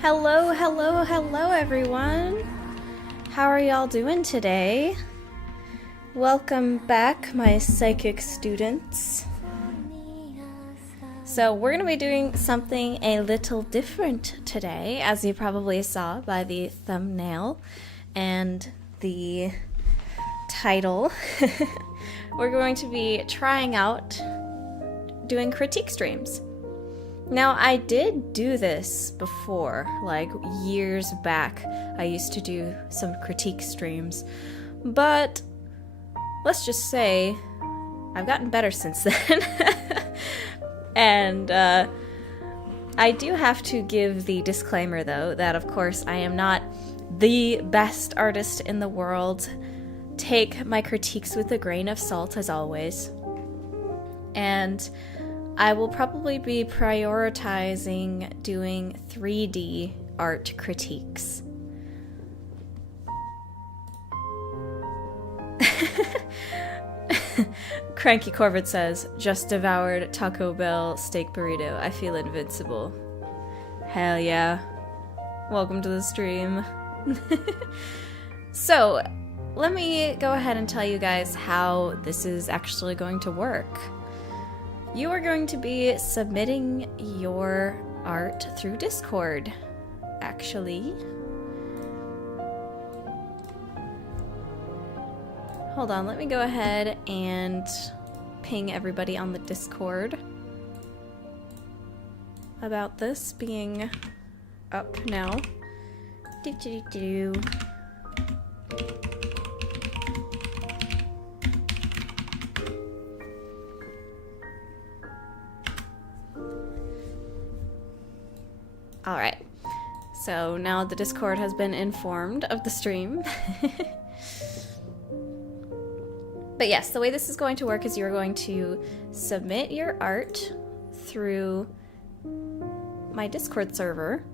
Hello, hello, hello everyone! How are y'all doing today? Welcome back, my psychic students. So we're going to be doing something a little different today, as you probably saw by the thumbnail and the title. We're going to be trying out doing critique streams. Now, I did do this before, like years back. I used to do some critique streams, but let's just say I've gotten better since then. And I do have to give the disclaimer, though, that of course I am not the best artist in the world. Take my critiques with a grain of salt, as always. And I will probably be prioritizing doing 3D art critiques. Cranky Corbett says, just devoured Taco Bell steak burrito. I feel invincible. Hell yeah. Welcome to the stream. So, let me go ahead and tell you guys how this is actually going to work. You are going to be submitting your art through Discord, actually. Hold on, let me go ahead and ping everybody on the Discord about this being up now. Alright, so now the Discord has been informed of the stream. But yes, the way this is going to work is you're going to submit your art through my Discord server.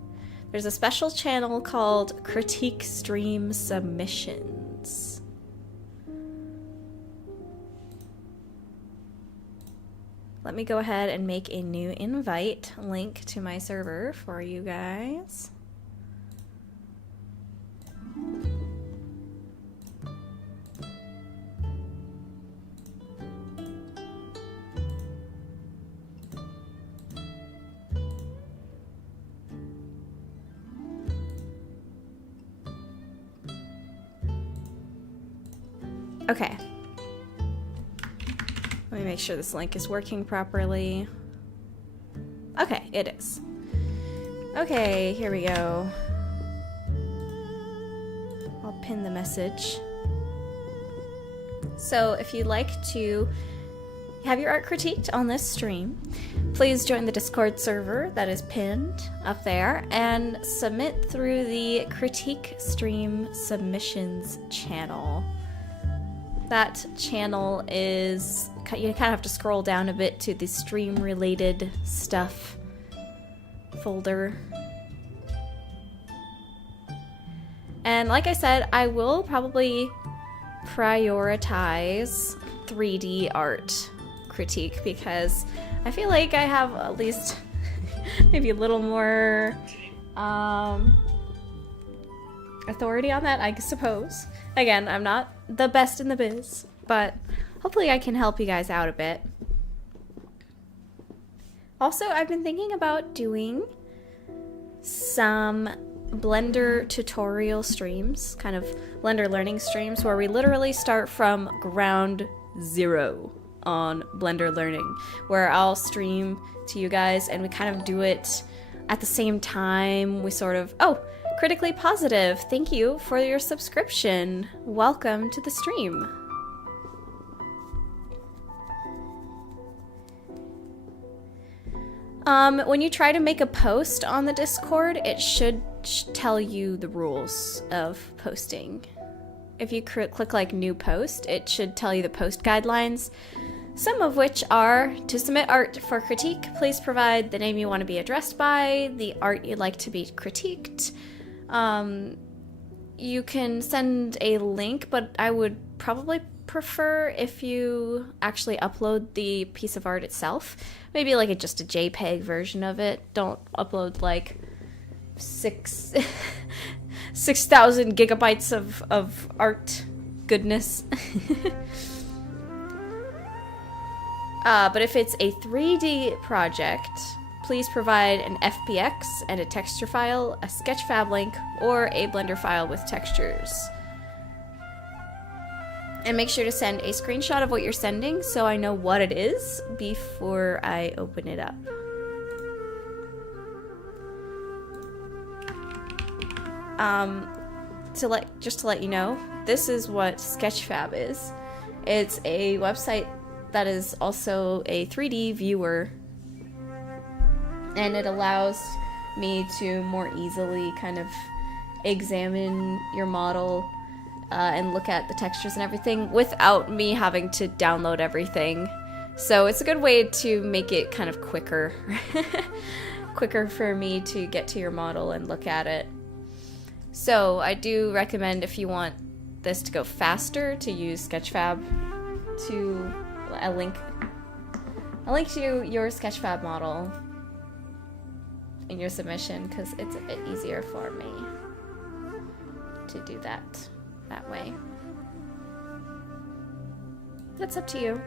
There's a special channel called Critique Stream Submissions. Let me go ahead and make a new invite link to my server for you guys. Okay. Let me make sure this link is working properly. Okay, it is. Okay, here we go. I'll pin the message. So if you'd like to have your art critiqued on this stream, please join the Discord server that is pinned up there and submit through the Critique Stream Submissions channel. That channel is, you kind of have to scroll down a bit to the stream related stuff folder. And like I said, I will probably prioritize 3D art critique because I feel like I have at least maybe a little more authority on that, I suppose. Again, I'm not the best in the biz, but hopefully I can help you guys out a bit. Also, I've been thinking about doing some Blender tutorial streams, kind of Blender learning streams, where we literally start from ground zero on Blender learning, where I'll stream to you guys and we kind of do it at the same time. We sort of, oh, Critically Positive, thank you for your subscription. Welcome to the stream. When you try to make a post on the Discord, it should tell you the rules of posting. If you click like new post, it should tell you the post guidelines, some of which are: to submit art for critique, please provide the name you want to be addressed by, the art you'd like to be critiqued. You can send a link, but I would probably prefer if you actually upload the piece of art itself. Maybe like just a JPEG version of it. Don't upload like 6,000 gigabytes of art goodness. But if it's a 3D project, please provide an FBX and a texture file, a Sketchfab link, or a Blender file with textures. And make sure to send a screenshot of what you're sending so I know what it is before I open it up. Just to let you know, this is what Sketchfab is. It's a website that is also a 3D viewer, and it allows me to more easily kind of examine your model and look at the textures and everything without me having to download everything. So it's a good way to make it kind of quicker. Quicker for me to get to your model and look at it. So I do recommend, if you want this to go faster, to use Sketchfab, to a link to your Sketchfab model in your submission, because it's a bit easier for me to do that way. That's up to you.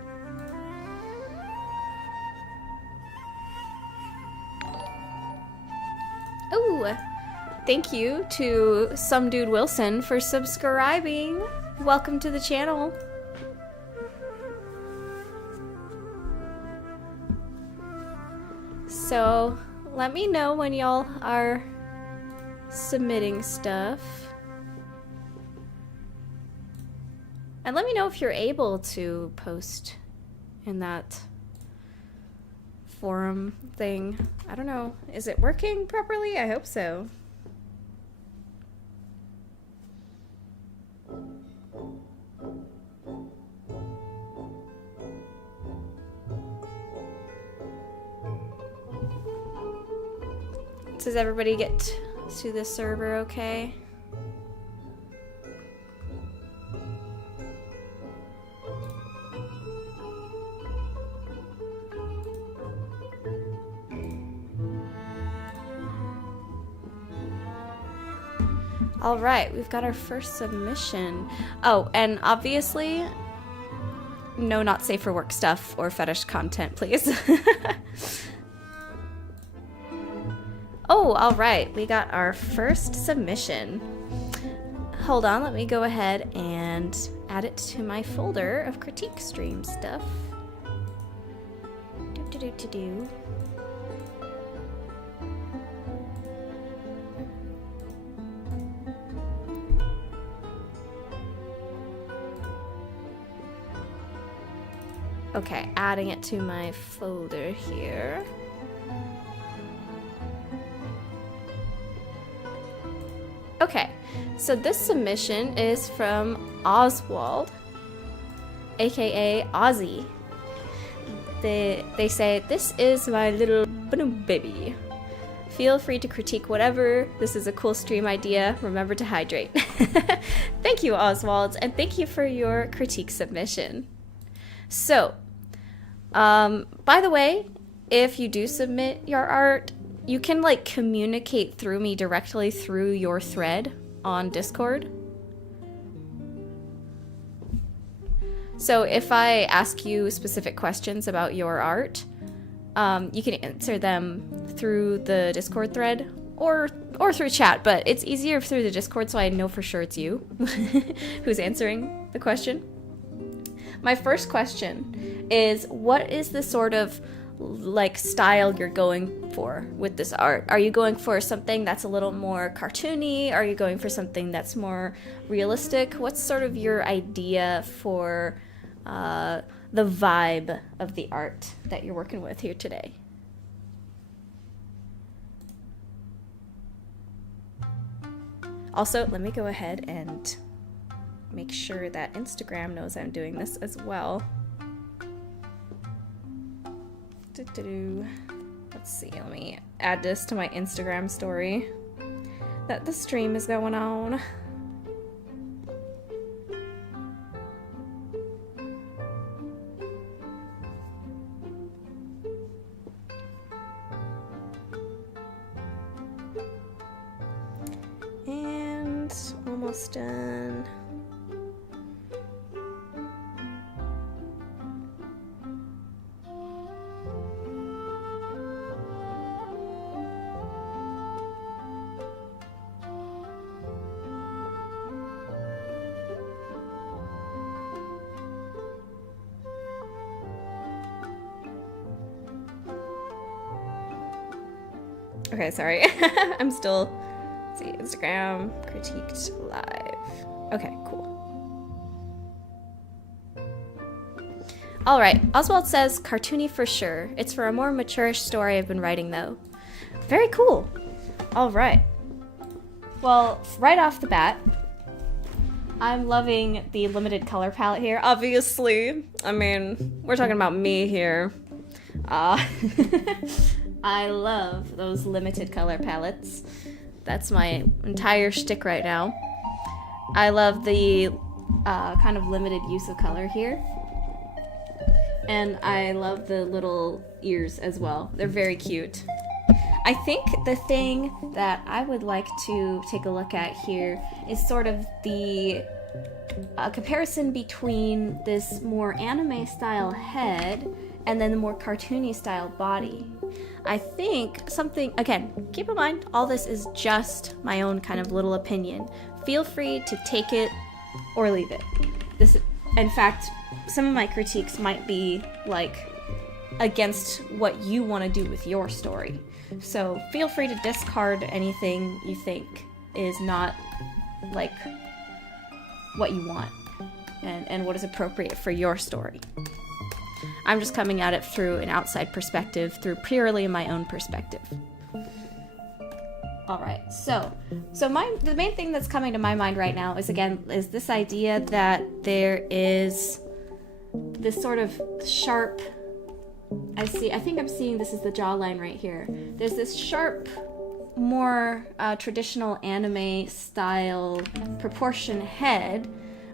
Oh, thank you to Some Dude Wilson for subscribing. Welcome to the channel. So let me know when y'all are submitting stuff. And let me know if you're able to post in that forum thing. I don't know. Is it working properly? I hope so. Does everybody get to the server okay? All right, we've got our first submission. Oh, and obviously, no not safe for work stuff or fetish content, please. Oh, all right, we got our first submission. Hold on, let me go ahead and add it to my folder of critique stream stuff. Do. Okay, adding it to my folder here. Okay, so this submission is from Oswald, aka Ozzy. They say, "This is my little baby. Feel free to critique whatever. This is a cool stream idea. Remember to hydrate." Thank you, Oswald, and thank you for your critique submission. So, by the way, if you do submit your art, you can like communicate through me directly through your thread on Discord. So if I ask you specific questions about your art, you can answer them through the Discord thread or through chat, but it's easier through the Discord so I know for sure it's you who's answering the question. My first question is, what is the sort of like style you're going for with this art? Are you going for something that's a little more cartoony? Are you going for something that's more realistic? What's sort of your idea for the vibe of the art that you're working with here today? Also, let me go ahead and make sure that Instagram knows I'm doing this as well. Let's see, let me add this to my Instagram story that the stream is going on. And almost done. Okay, sorry. I'm still, let's see, Instagram, critiqued live. Okay, cool. All right, Oswald says, cartoony for sure. It's for a more mature-ish story I've been writing, though. Very cool. All right. Well, right off the bat, I'm loving the limited color palette here. Obviously, I mean, we're talking about me here. I love those limited color palettes. That's my entire shtick right now. I love the kind of limited use of color here. And I love the little ears as well. They're very cute. I think the thing that I would like to take a look at here is sort of the comparison between this more anime style head and then the more cartoony style body. I think something, again, keep in mind, all this is just my own kind of little opinion. Feel free to take it or leave it. This, in fact, some of my critiques might be like against what you want to do with your story. So feel free to discard anything you think is not like what you want and what is appropriate for your story. I'm just coming at it through an outside perspective, through purely my own perspective. All right, so the main thing that's coming to my mind right now is this idea that there is this sort of sharp, I think I'm seeing this is the jawline right here. There's this sharp, more traditional anime style proportion head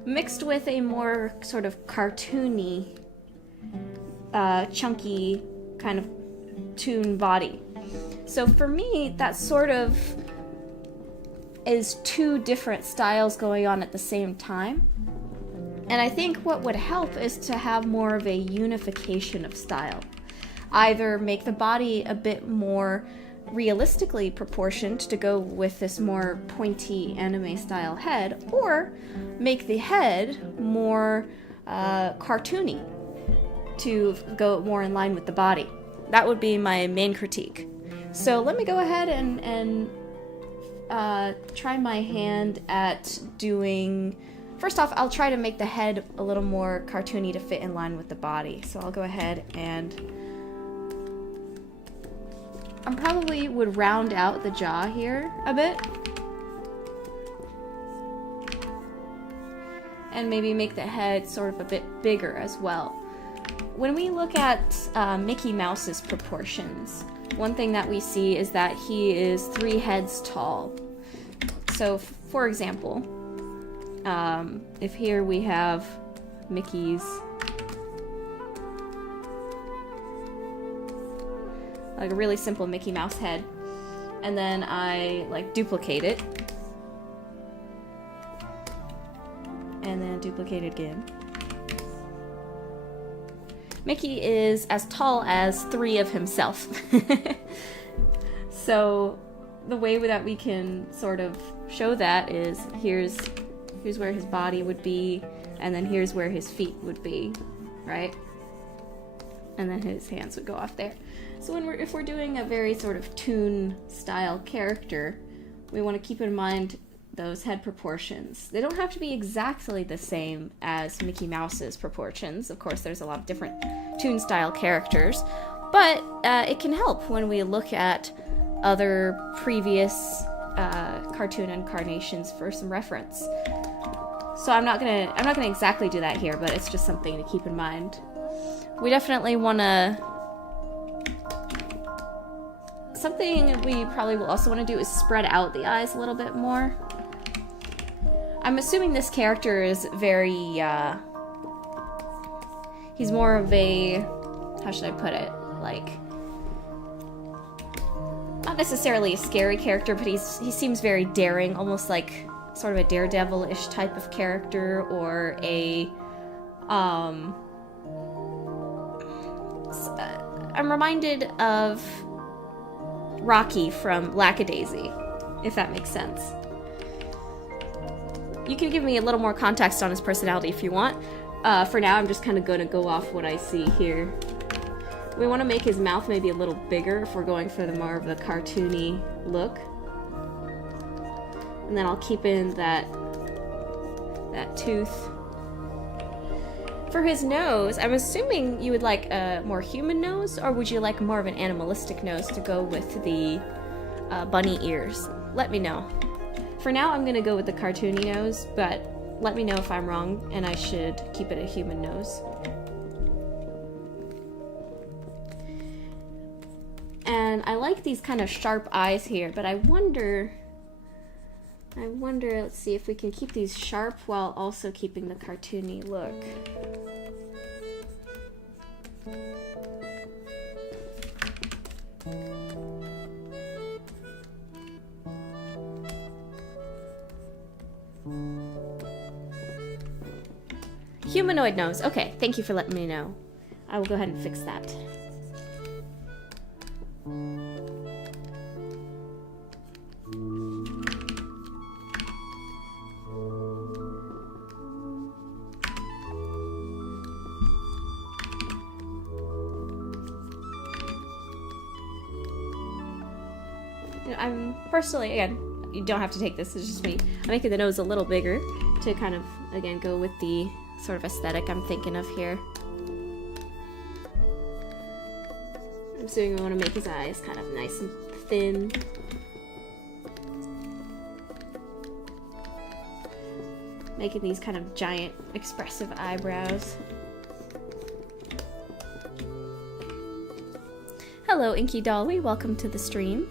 mixed with a more sort of cartoony, chunky kind of toon body. So for me, that sort of is two different styles going on at the same time. And I think what would help is to have more of a unification of style. Either make the body a bit more realistically proportioned to go with this more pointy anime style head, or make the head more cartoony to go more in line with the body. That would be my main critique. So let me go ahead and try my hand at doing... First off, I'll try to make the head a little more cartoony to fit in line with the body. So I'll go ahead and... I probably would round out the jaw here a bit. And maybe make the head sort of a bit bigger as well. When we look at Mickey Mouse's proportions, one thing that we see is that he is 3 heads tall. So, for example, if here we have Mickey's, like a really simple Mickey Mouse head, and then I like duplicate it, and then duplicate it again. Mickey is as tall as 3 of himself. So the way that we can sort of show that is here's where his body would be, and then here's where his feet would be, right? And then his hands would go off there. So if we're doing a very sort of toon style character, we want to keep in mind those head proportions. They don't have to be exactly the same as Mickey Mouse's proportions. Of course, there's a lot of different toon style characters, but it can help when we look at other previous cartoon incarnations for some reference. So I'm not gonna exactly do that here, but it's just something to keep in mind. We definitely want to. Something we probably will also want to do is spread out the eyes a little bit more. I'm assuming this character is very, he's more of a, how should I put it, like, not necessarily a scary character, but he seems very daring, almost like sort of a daredevil-ish type of character, or a, I'm reminded of Rocky from Lackadaisy, if that makes sense. You can give me a little more context on his personality if you want. For now, I'm just kind of going to go off what I see here. We want to make his mouth maybe a little bigger if we're going for the more of the cartoony look. And then I'll keep in that tooth. For his nose, I'm assuming you would like a more human nose, or would you like more of an animalistic nose to go with the bunny ears? Let me know. For now, I'm going to go with the cartoony nose, but let me know if I'm wrong and I should keep it a human nose. And I like these kind of sharp eyes here, but I wonder, let's see if we can keep these sharp while also keeping the cartoony look. Humanoid nose. Okay, thank you for letting me know. I will go ahead and fix that. I'm personally, again, you don't have to take this, it's just me. I'm making the nose a little bigger to kind of, again, go with the sort of aesthetic I'm thinking of here. I'm assuming we want to make his eyes kind of nice and thin. Making these kind of giant, expressive eyebrows. Hello, Inky Dolly. Welcome to the stream.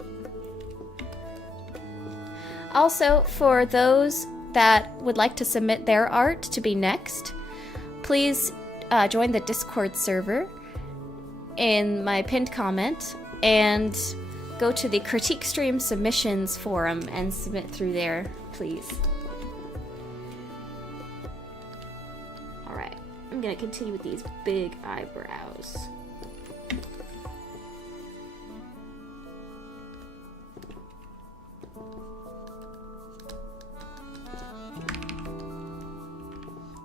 Also, for those that would like to submit their art to be next, please join the Discord server in my pinned comment and go to the Critique Stream Submissions forum and submit through there, please. Alright, I'm gonna continue with these big eyebrows.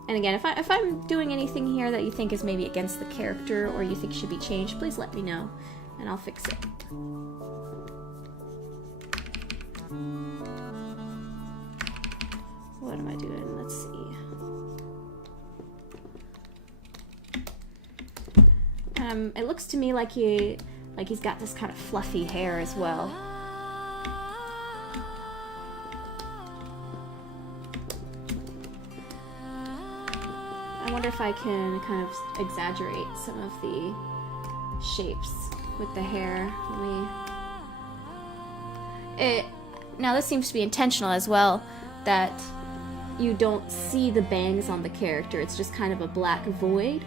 And again, if I'm doing anything here that you think is maybe against the character or you think should be changed, please let me know, and I'll fix it. What am I doing? Let's see. It looks to me like he's got this kind of fluffy hair as well. I wonder if I can kind of exaggerate some of the shapes with the hair. Now this seems to be intentional as well, that you don't see the bangs on the character. It's just kind of a black void,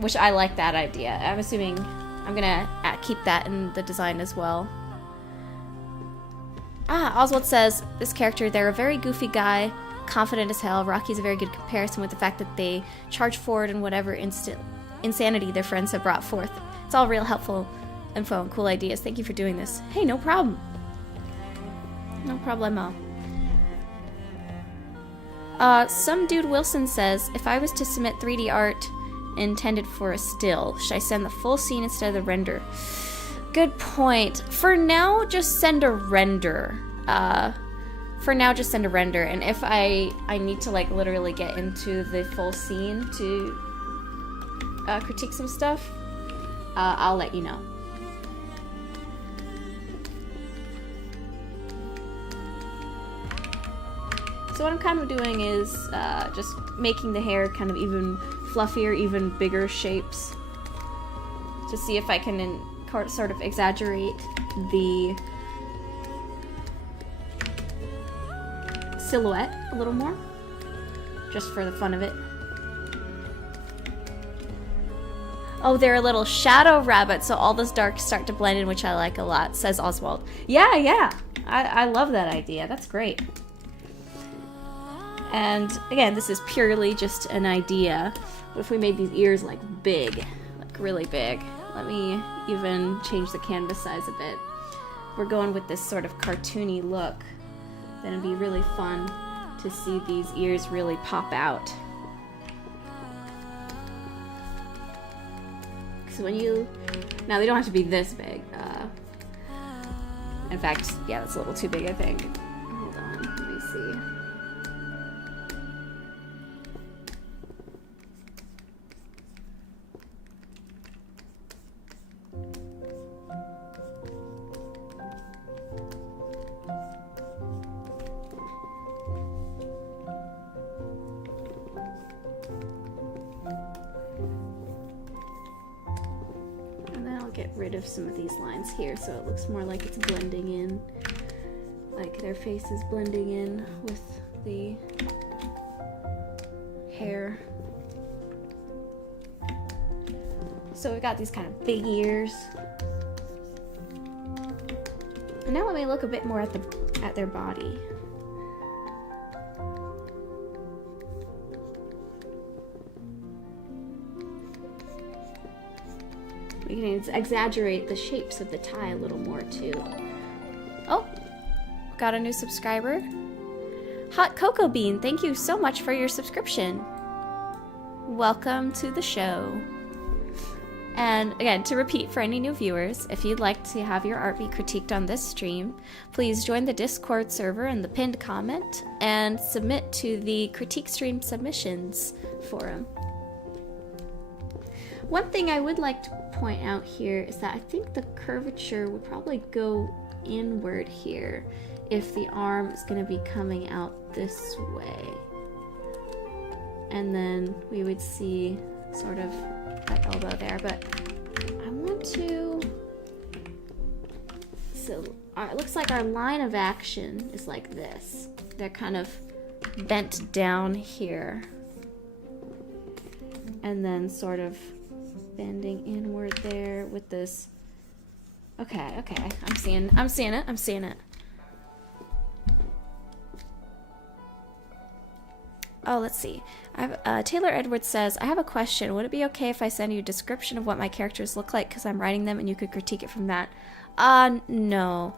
which I like that idea. I'm assuming I'm gonna keep that in the design as well. Oswald says, this character, they're a very goofy guy, confident as hell. Rocky's a very good comparison with the fact that they charge forward in whatever insanity their friends have brought forth. It's all real helpful info and cool ideas. Thank you for doing this. Hey, no problem. No problemo. Some dude Wilson says, if I was to submit 3D art intended for a still, should I send the full scene instead of the render? Good point. For now, just send a render. And if I need to like literally get into the full scene to critique some stuff, I'll let you know. So what I'm kind of doing is just making the hair kind of even fluffier, even bigger shapes to see if I can sort of exaggerate the silhouette a little more, just for the fun of it. Oh, they're a little shadow rabbit, so all those darks start to blend in, which I like a lot, says Oswald. Yeah. I love that idea. That's great. And again, this is purely just an idea. What if we made these ears like big, like really big? Let me even change the canvas size a bit. We're going with this sort of cartoony look. Then it'd be really fun to see these ears really pop out. So when you, now they don't have to be this big. In fact, yeah, that's a little too big, I think. Hold on, let me see. Get rid of some of these lines here so it looks more like it's blending in, like their face is blending in with the hair. So we got these kind of big ears, and now let me look a bit more at their body. We can exaggerate the shapes of the tie a little more too. Oh, got a new subscriber. Hot Cocoa Bean, thank you so much for your subscription. Welcome to the show. And again, to repeat for any new viewers, if you'd like to have your art be critiqued on this stream, please join the Discord server in the pinned comment and submit to the Critique Stream Submissions forum. One thing I would like to point out here is that I think the curvature would probably go inward here if the arm is going to be coming out this way. And then we would see sort of that elbow there, but I want to, so it looks like our line of action is like this. They're kind of bent down here and then sort of bending inward there with this. Okay, I'm seeing it. Oh, let's see. Taylor Edwards says, I have a question. Would it be okay if I send you a description of what my characters look like because I'm writing them and you could critique it from that? No.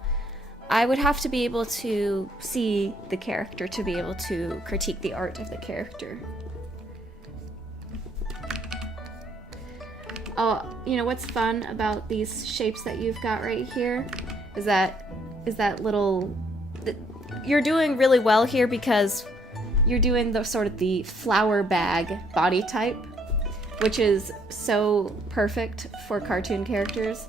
I would have to be able to see the character to be able to critique the art of the character. Oh, you know what's fun about these shapes that you've got right here is that little, you're doing really well here because you're doing the sort of the flower bag body type, which is so perfect for cartoon characters.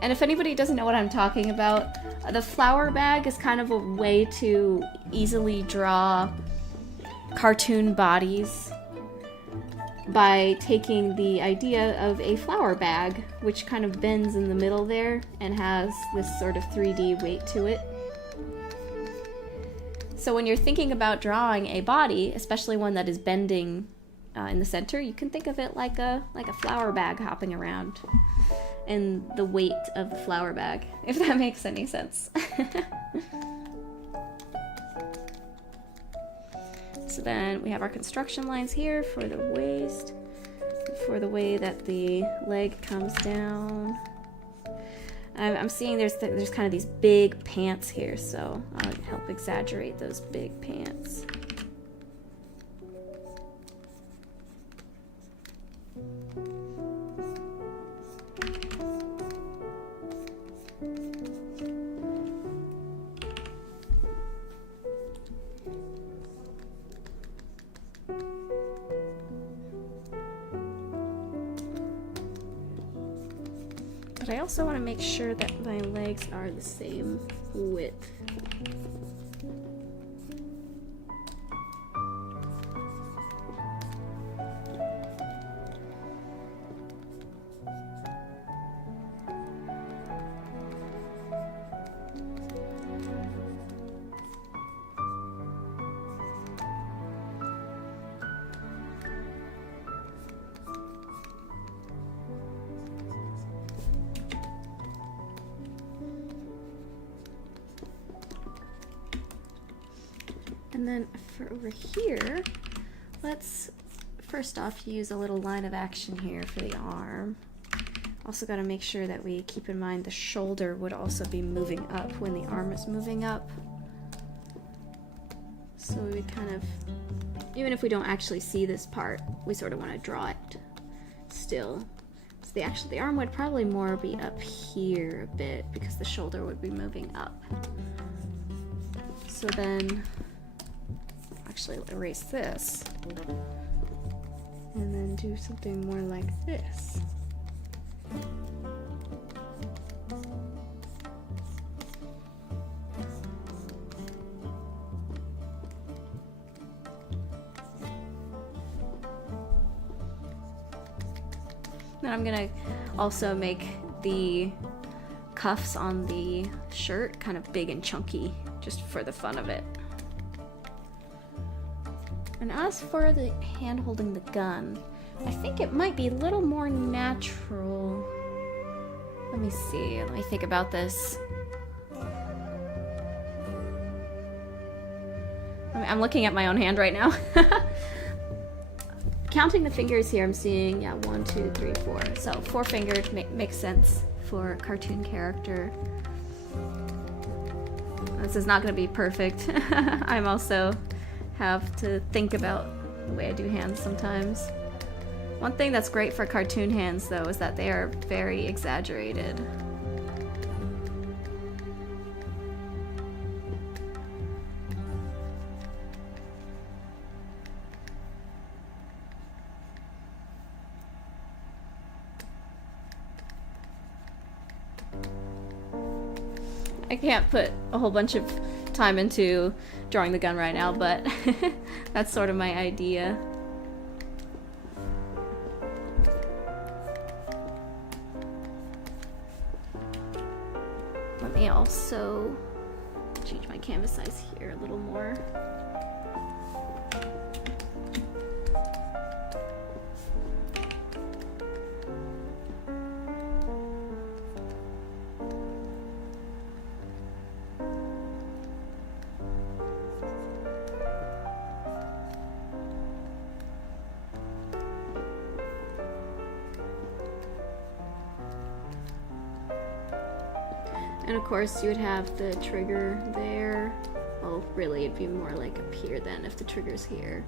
And if anybody doesn't know what I'm talking about, the flower bag is kind of a way to easily draw cartoon bodies by taking the idea of a flower bag, which kind of bends in the middle there and has this sort of 3D weight to it. So when you're thinking about drawing a body, especially one that is bending in the center, you can think of it like a flower bag hopping around and the weight of the flower bag, if that makes any sense. So then we have our construction lines here for the waist, for the way that the leg comes down. I'm seeing there's kind of these big pants here, so I'll help exaggerate those big pants. But I also want to make sure that my legs are the same width. And then for over here, let's first off use a little line of action here for the arm. Also got to make sure that we keep in mind the shoulder would also be moving up when the arm is moving up. So we would kind of, even if we don't actually see this part, we sort of want to draw it still. So the arm would probably more be up here a bit because the shoulder would be moving up. So then actually erase this and then do something more like this. Then I'm gonna also make the cuffs on the shirt kind of big and chunky just for the fun of it. And as for the hand holding the gun, I think it might be a little more natural. Let me see, let me think about this. I'm looking at my own hand right now. Counting the fingers here, I'm seeing, yeah, 1, 2, 3, 4. So 4 fingered makes sense for a cartoon character. This is not going to be perfect. I'm also have to think about the way I do hands sometimes. One thing that's great for cartoon hands, though, is that they are very exaggerated. I can't put a whole bunch of time into drawing the gun right now, but that's sort of my idea. Let me also change my canvas size here a little more. And of course you would have the trigger there. Well, really it'd be more like up here then if the trigger's here.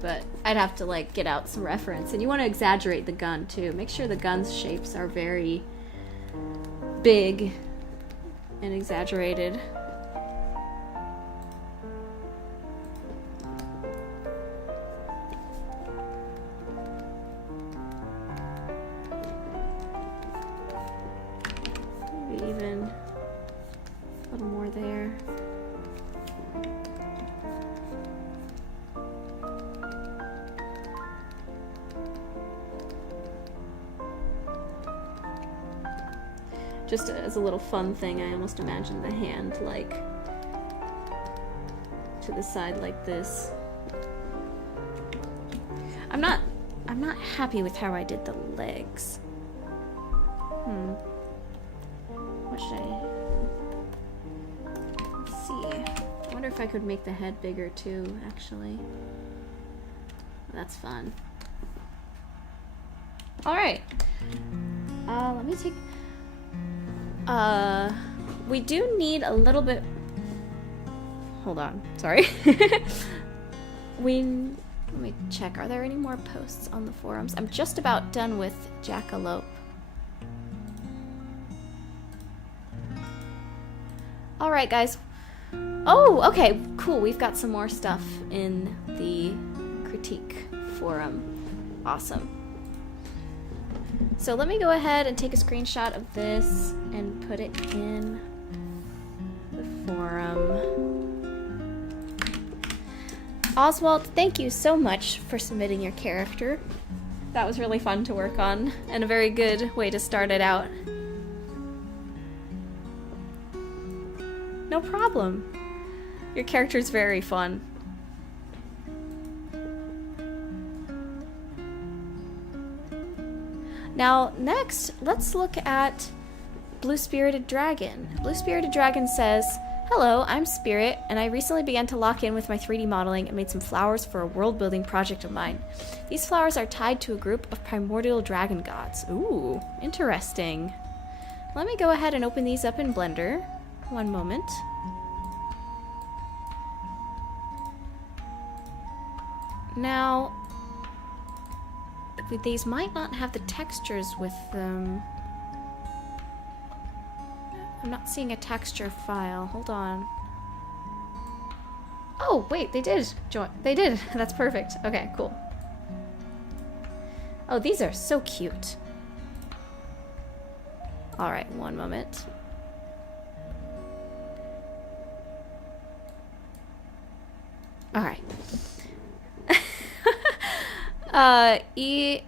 But I'd have to like get out some reference. And you want to exaggerate the gun too. Make sure the gun's shapes are very big and exaggerated. Maybe even a little more there. Just as a little fun thing, I almost imagine the hand like to the side like this. I'm not happy with how I did the legs. What should Let's see. I wonder if I could make the head bigger too, actually. That's fun. Alright. Let me take... We do need a little bit... Hold on, sorry. Let me check, are there any more posts on the forums? I'm just about done with Jackalope. Alright, guys. Oh, okay, cool. We've got some more stuff in the critique forum. Awesome. So let me go ahead and take a screenshot of this and put it in the forum. Oswald, thank you so much for submitting your character. That was really fun to work on, and a very good way to start it out. No problem. Your character's very fun. Now, next, let's look at Blue Spirited Dragon. Blue Spirited Dragon says, "Hello, I'm Spirit, and I recently began to lock in with my 3D modeling and made some flowers for a world-building project of mine. These flowers are tied to a group of primordial dragon gods." Ooh, interesting. Let me go ahead and open these up in Blender. One moment. Now, these might not have the textures with them. I'm not seeing a texture file. Hold on. Oh, wait, they did join. They did. That's perfect. Okay, cool. Oh, these are so cute. All right, one moment. All right. E.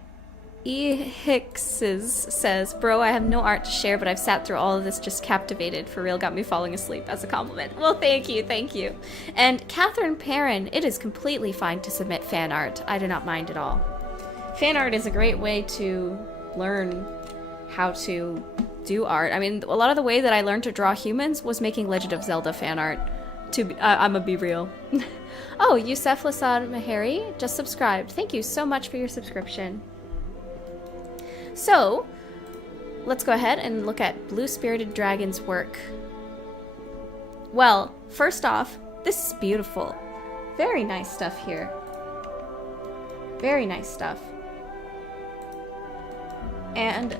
Hickses says, "Bro, I have no art to share, but I've sat through all of this just captivated. For real, got me falling asleep," as a compliment. Well, thank you, thank you. And Catherine Perrin, "It is completely fine to submit fan art. I do not mind at all." Fan art is a great way to learn how to do art. I mean, a lot of the way that I learned to draw humans was making Legend of Zelda fan art. I'ma be real. Oh, Youssef Lasad Mahari just subscribed. Thank you so much for your subscription. So, let's go ahead and look at Blue Spirited Dragon's work. Well, first off, this is beautiful. Very nice stuff here. Very nice stuff. And,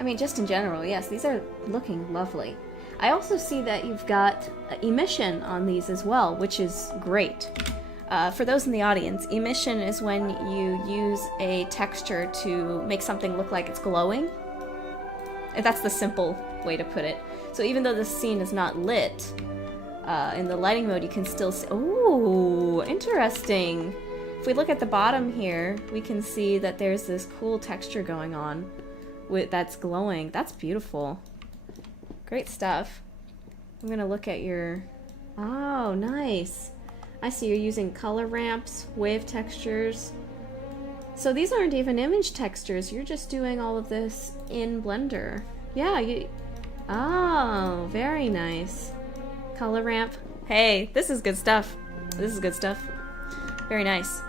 I mean, just in general, yes, these are looking lovely. I also see that you've got emission on these as well, which is great. For those in the audience, emission is when you use a texture to make something look like it's glowing. That's the simple way to put it. So even though the scene is not lit, in the lighting mode you can still see... Ooh, interesting. If we look at the bottom here, we can see that there's this cool texture going on that's glowing. That's beautiful. Great stuff. I'm gonna look at your... Oh, nice. I see you're using color ramps, wave textures. So these aren't even image textures. You're just doing all of this in Blender. Yeah, you... Oh, very nice. Color ramp. Hey, this is good stuff. This is good stuff. Very nice.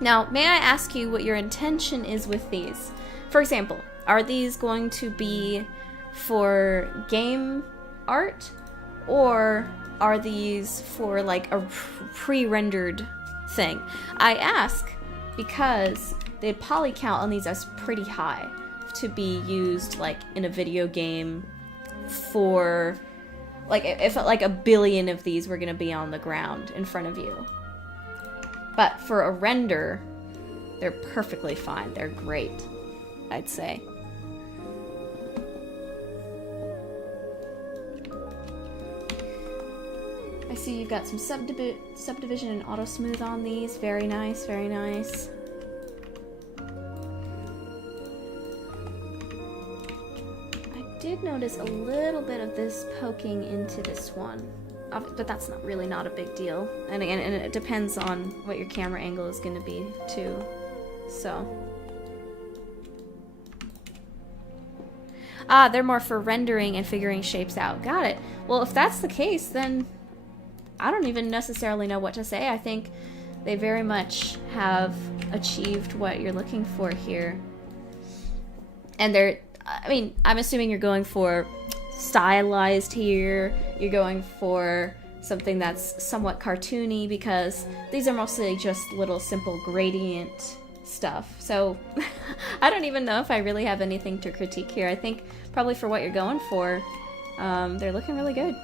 Now, may I ask you what your intention is with these? For example, are these going to be for game art, or are these for like a pre-rendered thing? I ask because the poly count on these is pretty high to be used like in a video game for like if like 1 billion of these were gonna be on the ground in front of you. But for a render, they're perfectly fine. They're great, I'd say. I see you've got some subdivision and auto smooth on these. Very nice, very nice. I did notice a little bit of this poking into this one, but that's not a big deal. And again, it depends on what your camera angle is going to be too. So. Ah, they're more for rendering and figuring shapes out. Got it. Well, if that's the case, then I don't even necessarily know what to say. I think they very much have achieved what you're looking for here. And they're I mean, I'm assuming you're going for stylized here. You're going for something that's somewhat cartoony because these are mostly just little simple gradient stuff. So I don't even know if I really have anything to critique here. I think probably for what you're going for, they're looking really good.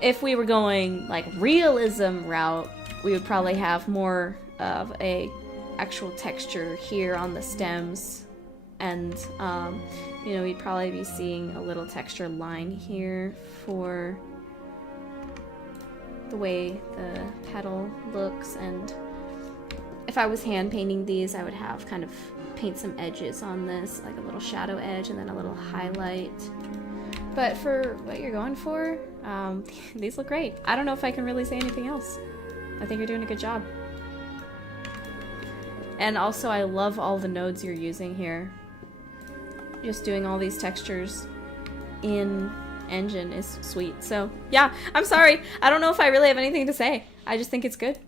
If we were going like realism route, we would probably have more of a actual texture here on the stems, and you know, we'd probably be seeing a little texture line here for the way the petal looks. And if I was hand painting these, I would have kind of paint some edges on this, like a little shadow edge and then a little highlight. But for what you're going for, these look great. I don't know if I can really say anything else. I think you're doing a good job. And also, I love all the nodes you're using here. Just doing all these textures in Engine is sweet. So, yeah, I'm sorry. I don't know if I really have anything to say. I just think it's good.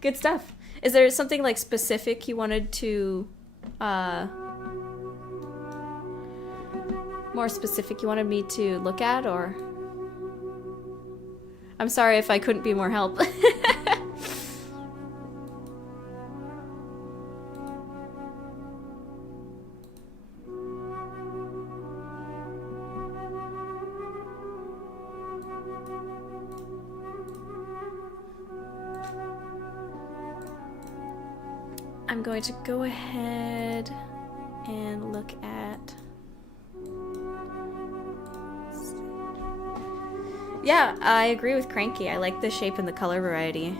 Good stuff. Is there something, like, specific you wanted to, more specific you wanted me to look at, or? I'm sorry if I couldn't be more help. I'm going to go ahead and look at... Yeah, I agree with Cranky. I like the shape and the color variety.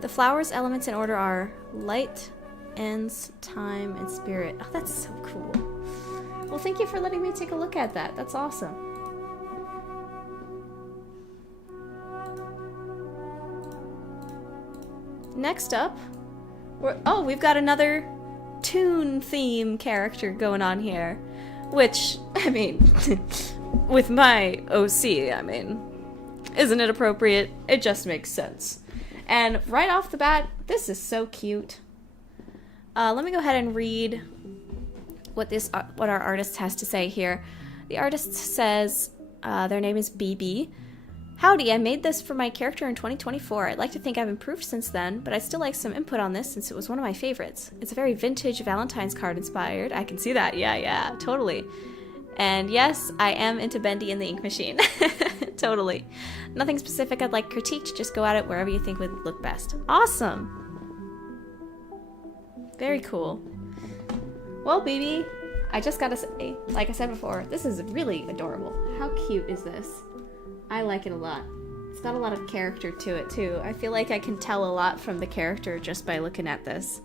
The flowers' elements in order are light, ends, time, and spirit. Oh, that's so cool. Well, thank you for letting me take a look at that. That's awesome. Next up, we've got another toon theme character going on here, which, I mean, with my OC, I mean, isn't it appropriate? It just makes sense. And right off the bat, this is so cute. Let me go ahead and read what our artist has to say here. The artist says their name is BB. Howdy, I made this for my character in 2024. I'd like to think I've improved since then, but I'd still like some input on this since it was one of my favorites. It's a very vintage Valentine's card inspired. I can see that. Yeah, totally. And yes, I am into Bendy and the Ink Machine. Totally. Nothing specific I'd like critiqued, just go at it wherever you think would look best. Awesome. Very cool. Well, BB, I just gotta say, like I said before, this is really adorable. How cute is this? I like it a lot. It's got a lot of character to it, too. I feel like I can tell a lot from the character just by looking at this.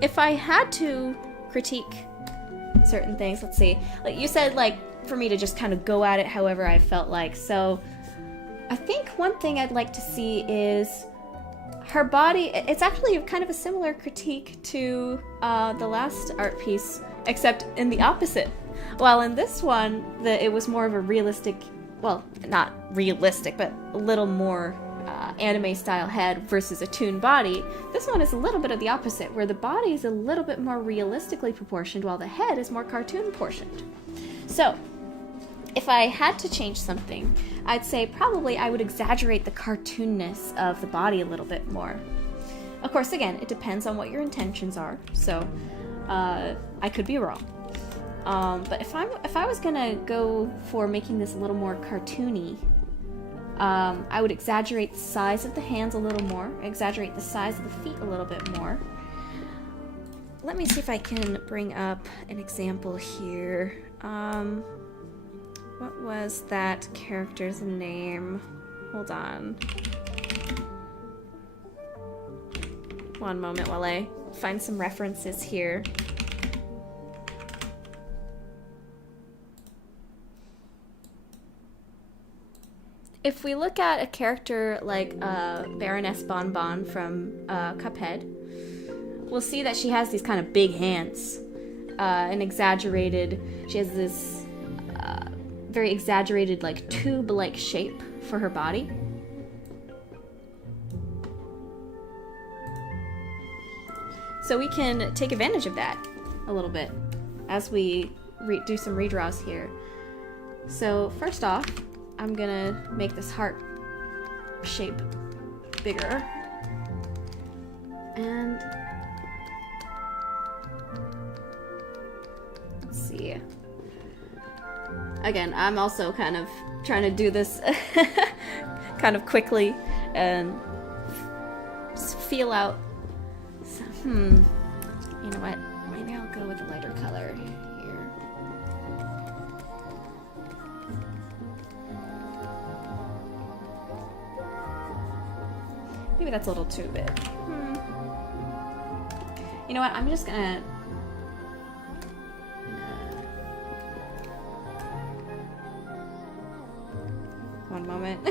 If I had to critique certain things, let's see. Like you said, like, for me to just kind of go at it however I felt like. So I think one thing I'd like to see is her body. It's actually kind of a similar critique to the last art piece, except in the opposite. While in this one, it was more of a realistic, well, not realistic, but a little more anime-style head versus a toon body. This one is a little bit of the opposite, where the body is a little bit more realistically proportioned, while the head is more cartoon proportioned. So, if I had to change something, I'd say probably I would exaggerate the cartoonness of the body a little bit more. Of course, again, it depends on what your intentions are, so I could be wrong. But if I was gonna go for making this a little more cartoony, I would exaggerate the size of the hands a little more, exaggerate the size of the feet a little bit more. Let me see if I can bring up an example here. What was that character's name? Hold on. One moment while I find some references here. If we look at a character like Baroness Bonbon from Cuphead, we'll see that she has these kind of big hands, she has this very exaggerated like tube-like shape for her body. So we can take advantage of that a little bit as we do some redraws here. So first off, I'm gonna make this heart shape bigger. And let's see. Again, I'm also kind of trying to do this kind of quickly and feel out. So, you know what? Maybe I'll go with a lighter color here. Maybe that's a little too big. You know what? I'm just gonna one moment.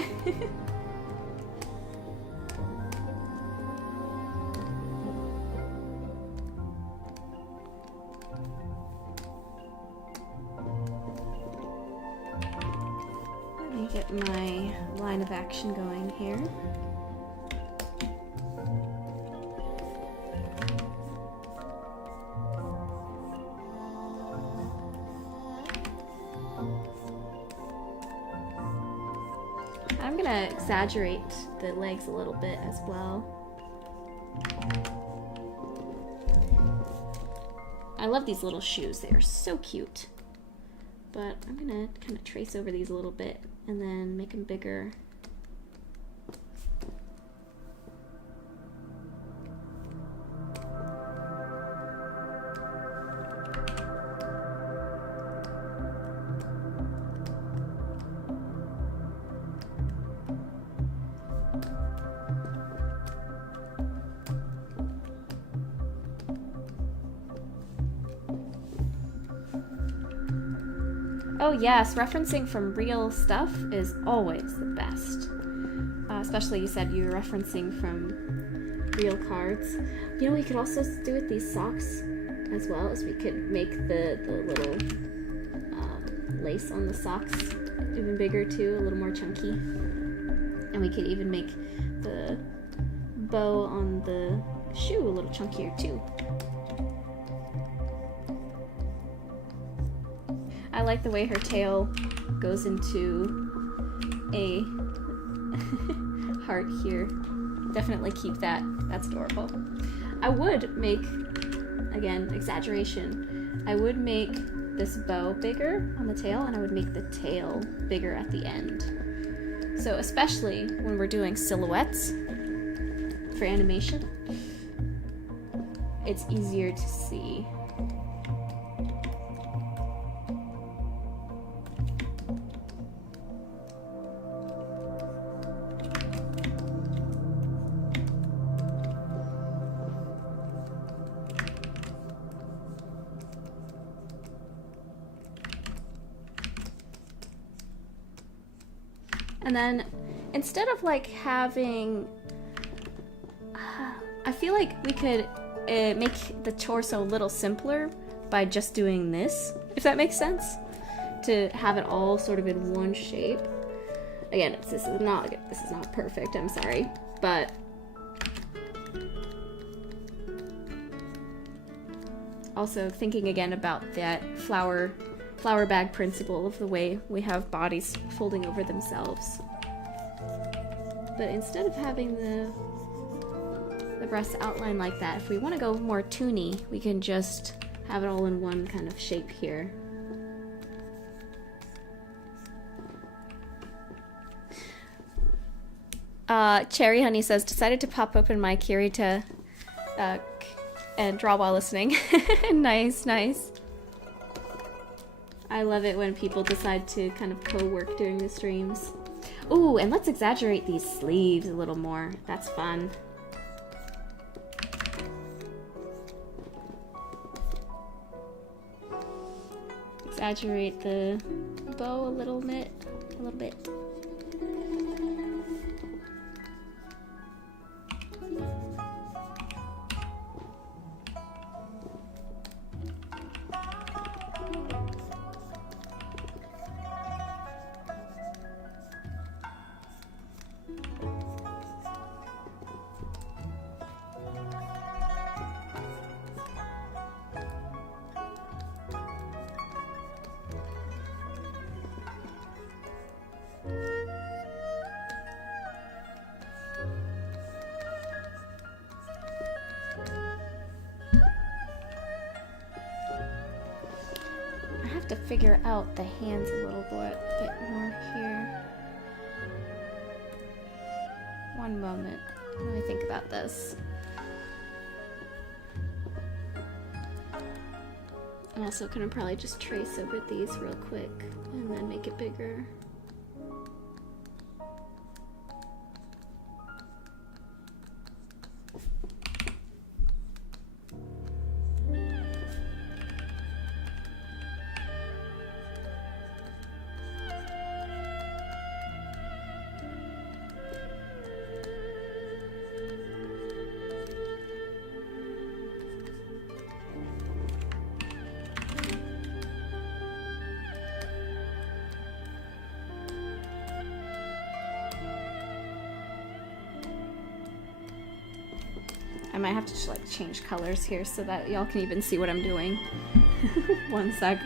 Let me get my line of action going here. I'm gonna exaggerate the legs a little bit as well. I love these little shoes, they are so cute. But I'm gonna kind of trace over these a little bit and then make them bigger. Oh yes, referencing from real stuff is always the best. Especially you said you were referencing from real cards. You know, we could also do with these socks as well, as we could make the little lace on the socks even bigger too, a little more chunky. And we could even make the bow on the shoe a little chunkier too. I like the way her tail goes into a heart here. Definitely keep that. That's adorable. I would make, again, exaggeration, I would make this bow bigger on the tail, and I would make the tail bigger at the end. So especially when we're doing silhouettes for animation, it's easier to see. And then instead of like having, I feel like we could make the torso a little simpler by just doing this, if that makes sense, to have it all sort of in one shape. Again, this is not perfect, I'm sorry, but also thinking again about that flower bag principle of the way we have bodies folding over themselves. But instead of having the breasts outlined like that, if we want to go more toony, we can just have it all in one kind of shape here. Cherry Honey says, decided to pop open my Kyrie to and draw while listening. Nice, nice. I love it when people decide to kind of co-work during the streams. Ooh, and let's exaggerate these sleeves a little more. That's fun. Exaggerate the bow a little bit. have to figure out the hands a little bit more here. One moment. Let me think about this. I'm also gonna probably just trace over these real quick and then make it bigger. I might have to just like change colors here so that y'all can even see what I'm doing. One sec.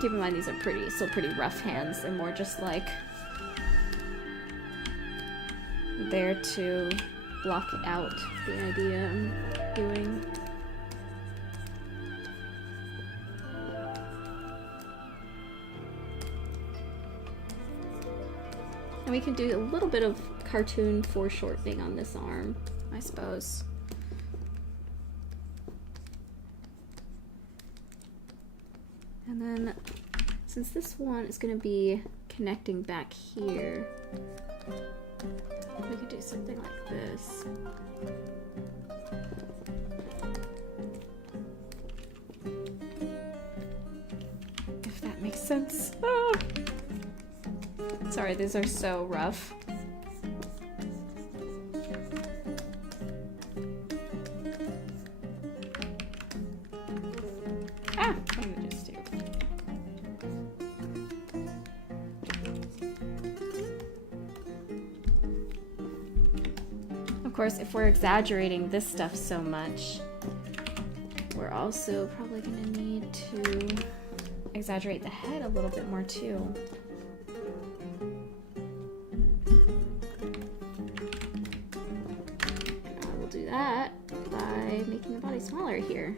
Keep in mind these are still pretty rough hands. They're more just like there to block out the idea I'm doing. And we can do a little bit of cartoon foreshortening on this arm, I suppose. And then, since this one is going to be connecting back here, we could do something like this. If that makes sense. Ah! Sorry, these are so rough. Ah, what did I just do? Of course, if we're exaggerating this stuff so much, we're also probably gonna need to exaggerate the head a little bit more too. That by making the body smaller here.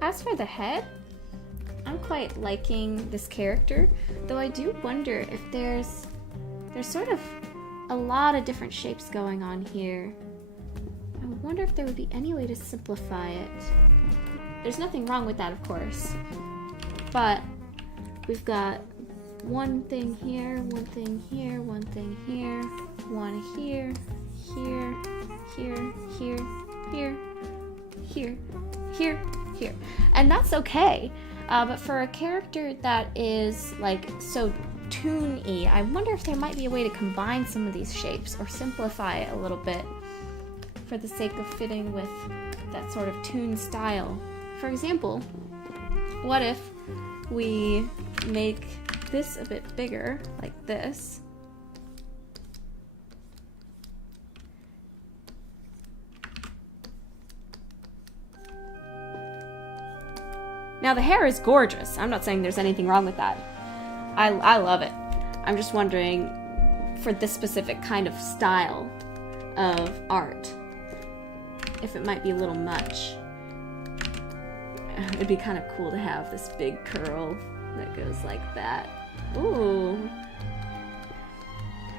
As for the head, I'm quite liking this character, though I do wonder if there's sort of a lot of different shapes going on here. I wonder if there would be any way to simplify it. There's nothing wrong with that, of course. But we've got one thing here, one thing here, one thing here, one here, here, here, here, here, here, here, here. And that's okay. But for a character that is like so toon-y, I wonder if there might be a way to combine some of these shapes or simplify it a little bit for the sake of fitting with that sort of toon style. For example, what if we make this a bit bigger, like this. Now the hair is gorgeous. I'm not saying there's anything wrong with that. I love it. I'm just wondering, for this specific kind of style of art, if it might be a little much. It'd be kind of cool to have this big curl that goes like that. Ooh.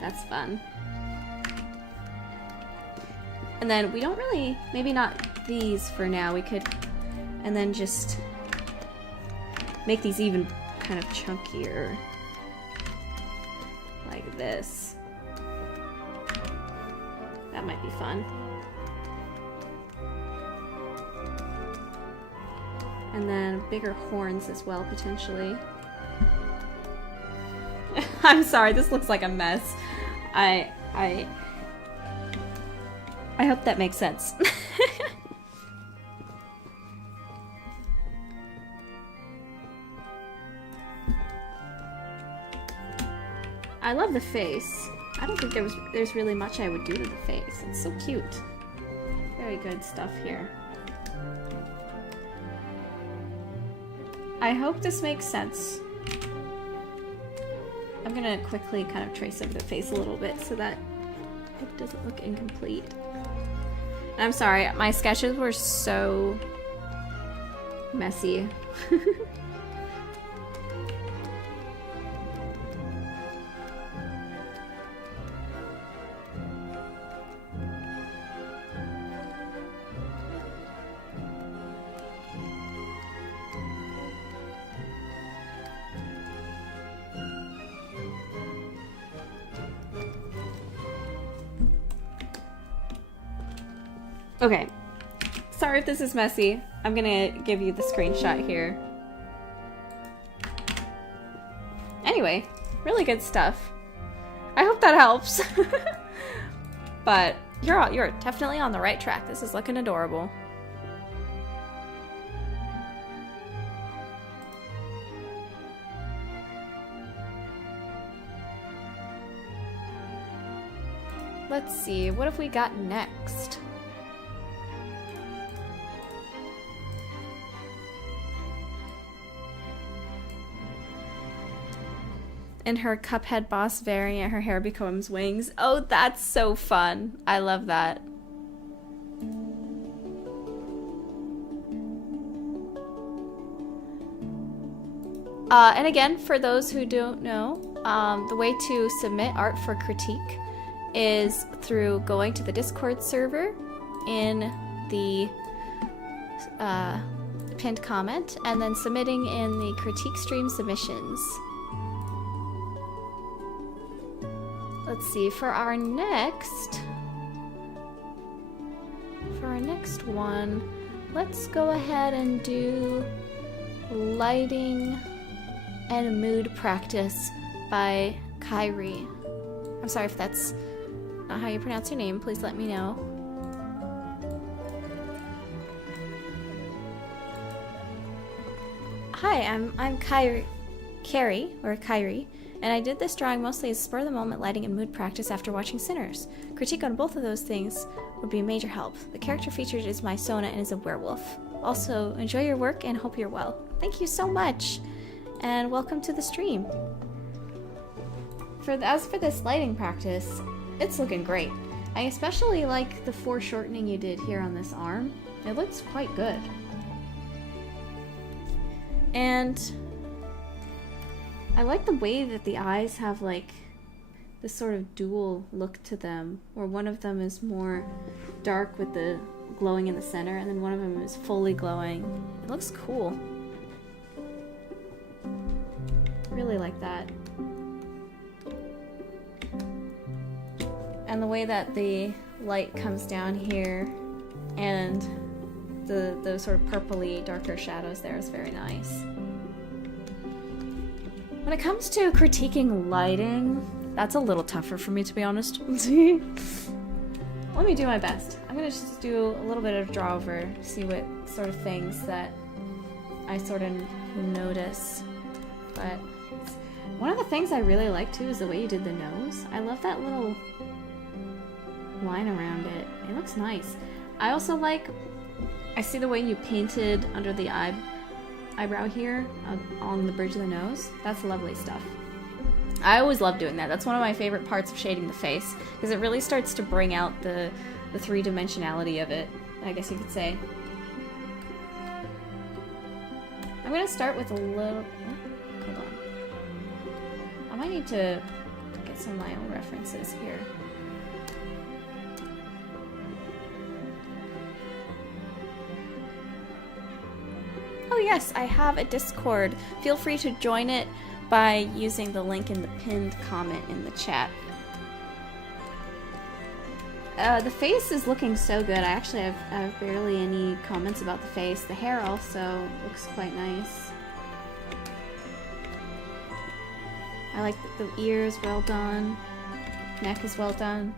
That's fun. And then we don't really, maybe not these for now. We could, and then just make these even kind of chunkier. Like this. That might be fun. And then bigger horns as well, potentially. I'm sorry, this looks like a mess. I hope that makes sense. I love the face. I don't think there's really much I would do to the face. It's so cute. Very good stuff here. I hope this makes sense. I'm gonna quickly kind of trace over the face a little bit so that it doesn't look incomplete. And I'm sorry, my sketches were so messy. Okay, sorry if this is messy. I'm gonna give you the screenshot here. Anyway, really good stuff. I hope that helps. But you're definitely on the right track. This is looking adorable. Let's see, what have we got next? In her Cuphead boss variant, her hair becomes wings. Oh, that's so fun. I love that. And again, for those who don't know, the way to submit art for critique is through going to the Discord server in the pinned comment and then submitting in the critique stream submissions. Let's see, for our next one, let's go ahead and do lighting and mood practice by Kyrie. I'm sorry if that's not how you pronounce your name, please let me know. Hi, I'm Carrie, and I did this drawing mostly as spur-of-the-moment lighting and mood practice after watching Sinners. Critique on both of those things would be a major help. The character featured is my Sona and is a werewolf. Also, enjoy your work and hope you're well. Thank you so much, and welcome to the stream. As for this lighting practice, it's looking great. I especially like the foreshortening you did here on this arm. It looks quite good. And I like the way that the eyes have like this sort of dual look to them, where one of them is more dark with the glowing in the center, and then one of them is fully glowing. It looks cool. Really like that. And the way that the light comes down here and the sort of purpley darker shadows there is very nice. When it comes to critiquing lighting, that's a little tougher for me, to be honest. Let me do my best. I'm gonna just do a little bit of draw over, see what sort of things that I sort of notice. But one of the things I really like too is the way you did the nose. I love that little line around it. It looks nice. I also like, I see the way you painted under the eyebrow here on the bridge of the nose. That's lovely stuff. I always love doing that. That's one of my favorite parts of shading the face, because it really starts to bring out the three-dimensionality of it, I guess you could say. I'm gonna start with a little... Oh, hold on. I might need to get some of my own references here. Oh yes, I have a Discord. Feel free to join it by using the link in the pinned comment in the chat. The face is looking so good. I actually have barely any comments about the face. The hair also looks quite nice. I like the ears, well done. Neck is well done.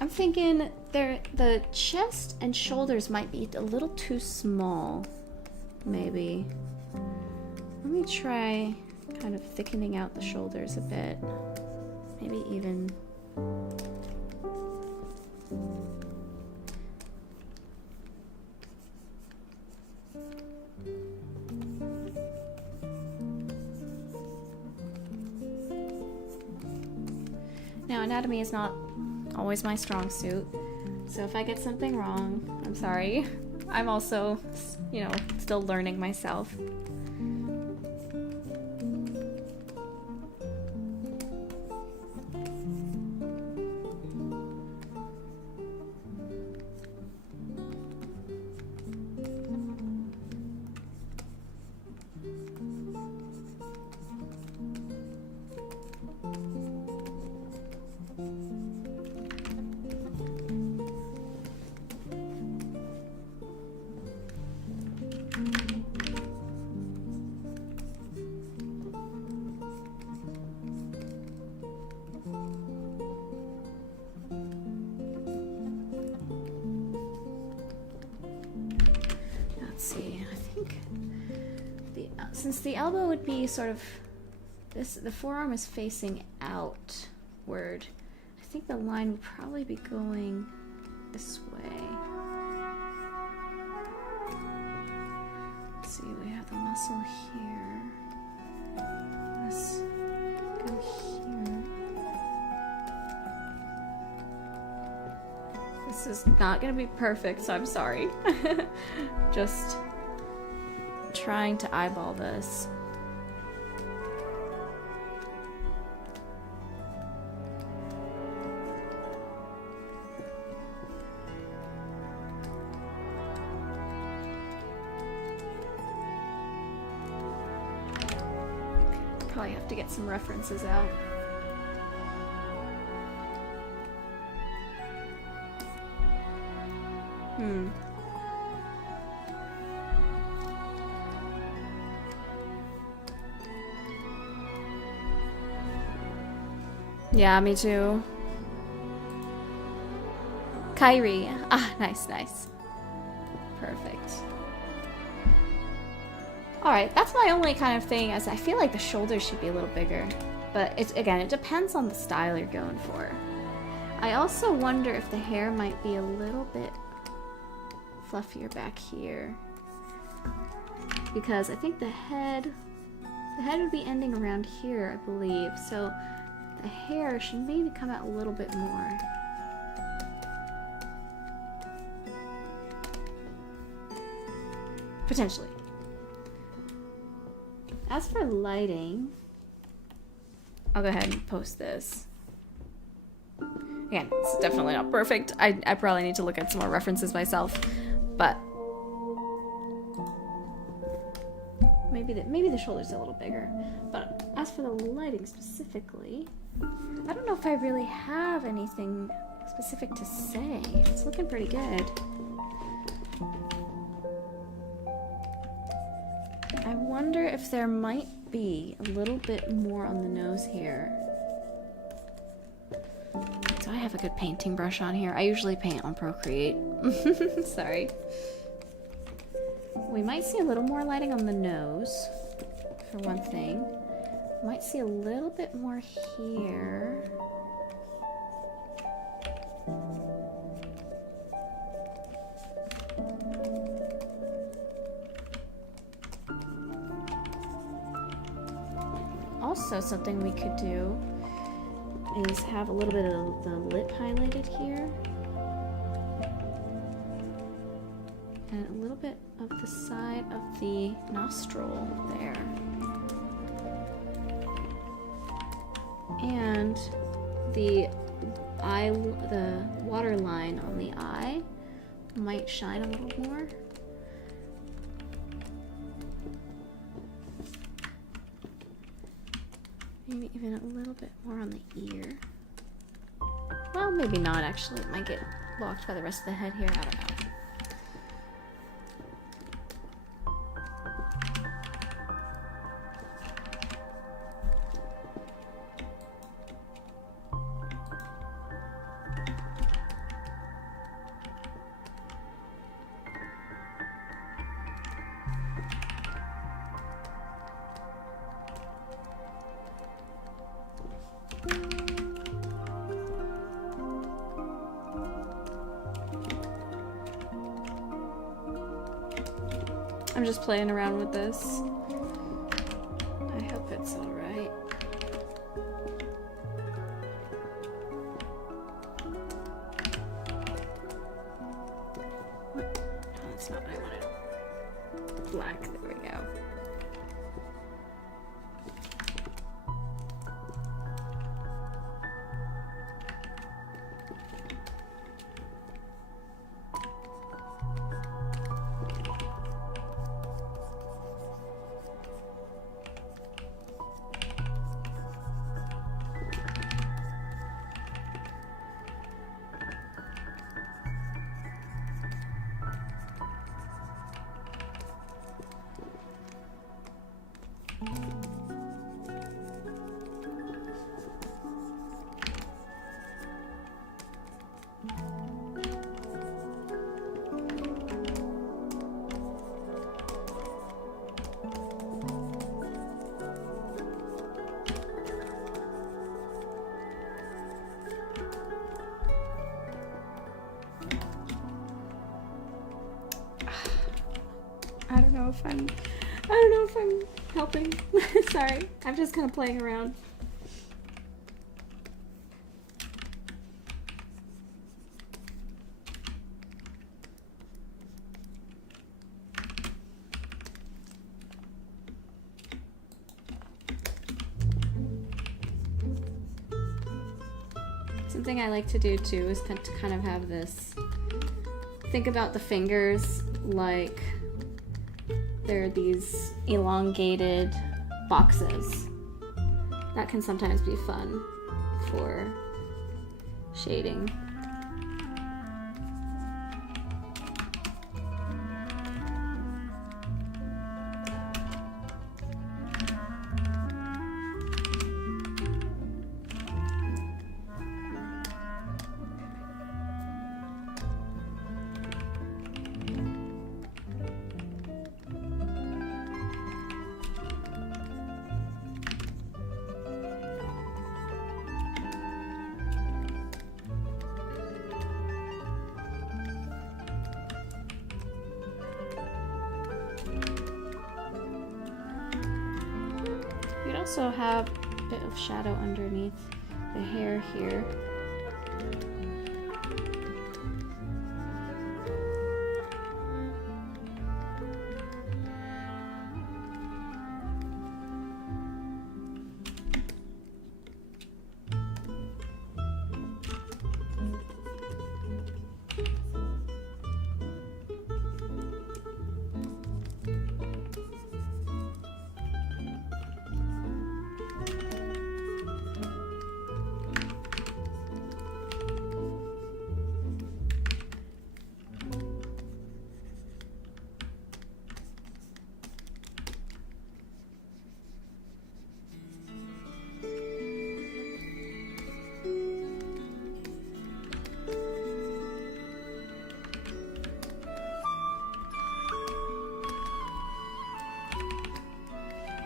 I'm thinking the chest and shoulders might be a little too small. Maybe. Let me try kind of thickening out the shoulders a bit. Maybe even... Now, anatomy is not always my strong suit, so if I get something wrong, I'm sorry. I'm also, you know, still learning myself. Since the elbow would be sort of this, the forearm is facing outward. I think the line would probably be going this way. Let's see, we have the muscle here. Let's go here. This is not gonna be perfect, so I'm sorry. Just trying to eyeball this. Probably have to get some references out. Yeah, me too. Kyrie. Ah, nice, nice. Perfect. Alright, that's my only kind of thing, as I feel like the shoulders should be a little bigger. But it's, again, it depends on the style you're going for. I also wonder if the hair might be a little bit fluffier back here. Because I think the head would be ending around here, I believe. So the hair should maybe come out a little bit more. Potentially. As for lighting, I'll go ahead and post this. Again, it's definitely not perfect. I probably need to look at some more references myself, but maybe the shoulder's a little bigger. But as for the lighting specifically, I don't know if I really have anything specific to say. It's looking pretty good. I wonder if there might be a little bit more on the nose here. Do I have a good painting brush on here? I usually paint on Procreate. Sorry. We might see a little more lighting on the nose, for one thing. Might see a little bit more here. Also, something we could do is have a little bit of the lip highlighted here. And a little bit of the side of the nostril there. And the water line on the eye might shine a little more. Maybe even a little bit more on the ear. Well, maybe not actually. It might get blocked by the rest of the head here. I don't know. I'm just playing around with this. I hope it's alright. if I'm helping. Sorry, I'm just kind of playing around. Something I like to do too is to kind of have this, think about the fingers like they're these elongated boxes. That can sometimes be fun for shading. You'd also have a bit of shadow underneath the hair here.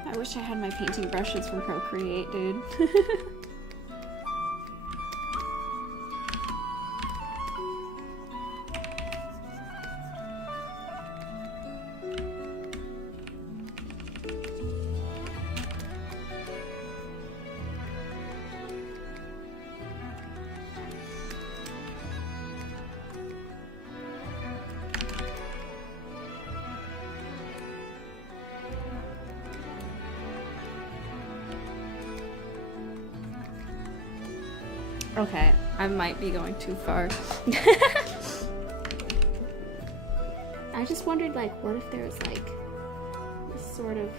I wish I had my painting brushes from Procreate, dude. Okay, I might be going too far. I just wondered, like, what if there's, like, this sort of...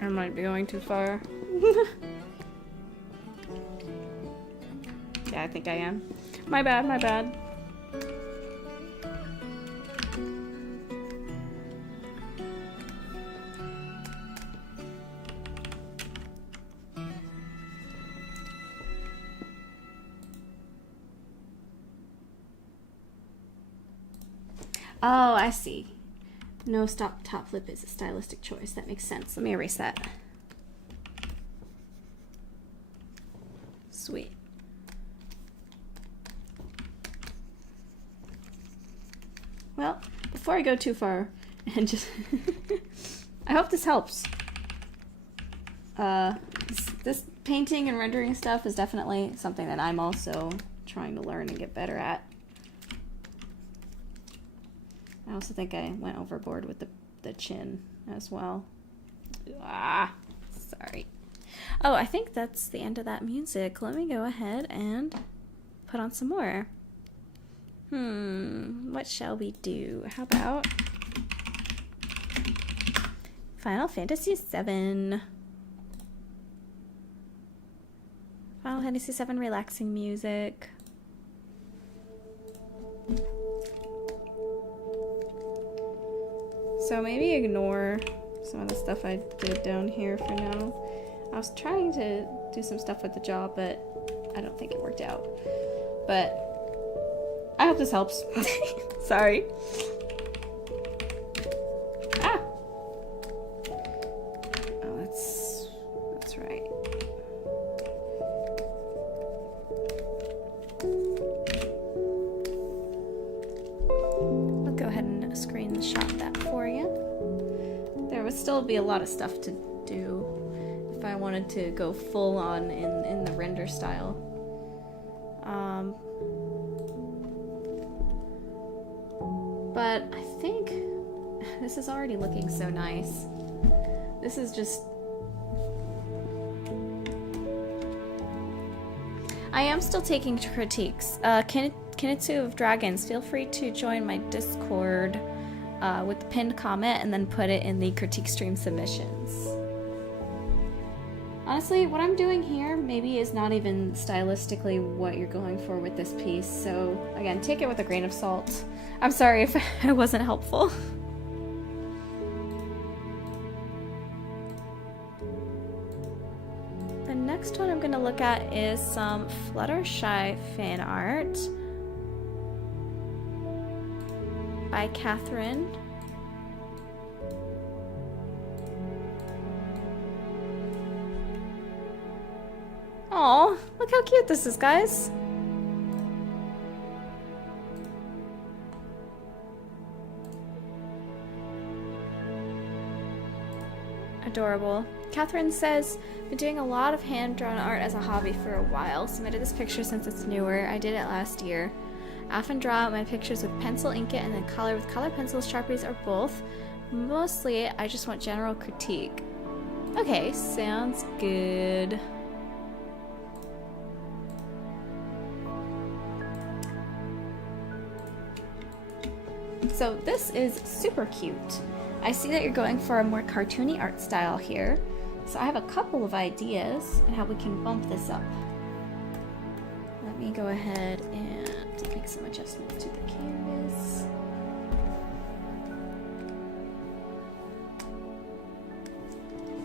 I might be going too far. Yeah, I think I am. My bad, my bad. Oh, I see. No stop top lip is a stylistic choice. That makes sense. Let me erase that. Sweet. Well, before I go too far, and just... I hope this helps. This painting and rendering stuff is definitely something that I'm also trying to learn and get better at. I also think I went overboard with the chin as well. Ah, sorry. Oh, I think that's the end of that music. Let me go ahead and put on some more. What shall we do? How about Final Fantasy VII? Final Fantasy VII relaxing music. So maybe ignore some of the stuff I did down here for now. I was trying to do some stuff with the jaw, but I don't think it worked out. But I hope this helps. Sorry. Ah! Oh, that's right. I'll go ahead and screenshot that for you. There would still be a lot of stuff to do if I wanted to go full on in the render style. But I think this is already looking so nice. This is just... I am still taking critiques. Kenitu of Dragons, feel free to join my Discord with the pinned comment and then put it in the critique stream submissions. Honestly, what I'm doing here maybe is not even stylistically what you're going for with this piece, so again, take it with a grain of salt. I'm sorry if I wasn't helpful. The next one I'm going to look at is some Fluttershy fan art by Catherine. Aw, look how cute this is, guys. Adorable. Catherine says, been doing a lot of hand-drawn art as a hobby for a while. Submitted this picture since it's newer. I did it last year. I often draw out my pictures with pencil, ink it, and then color with color pencils, Sharpies, or both. Mostly, I just want general critique. Okay, sounds good. So this is super cute. I see that you're going for a more cartoony art style here. So I have a couple of ideas on how we can bump this up. Let me go ahead and make some adjustments to the canvas.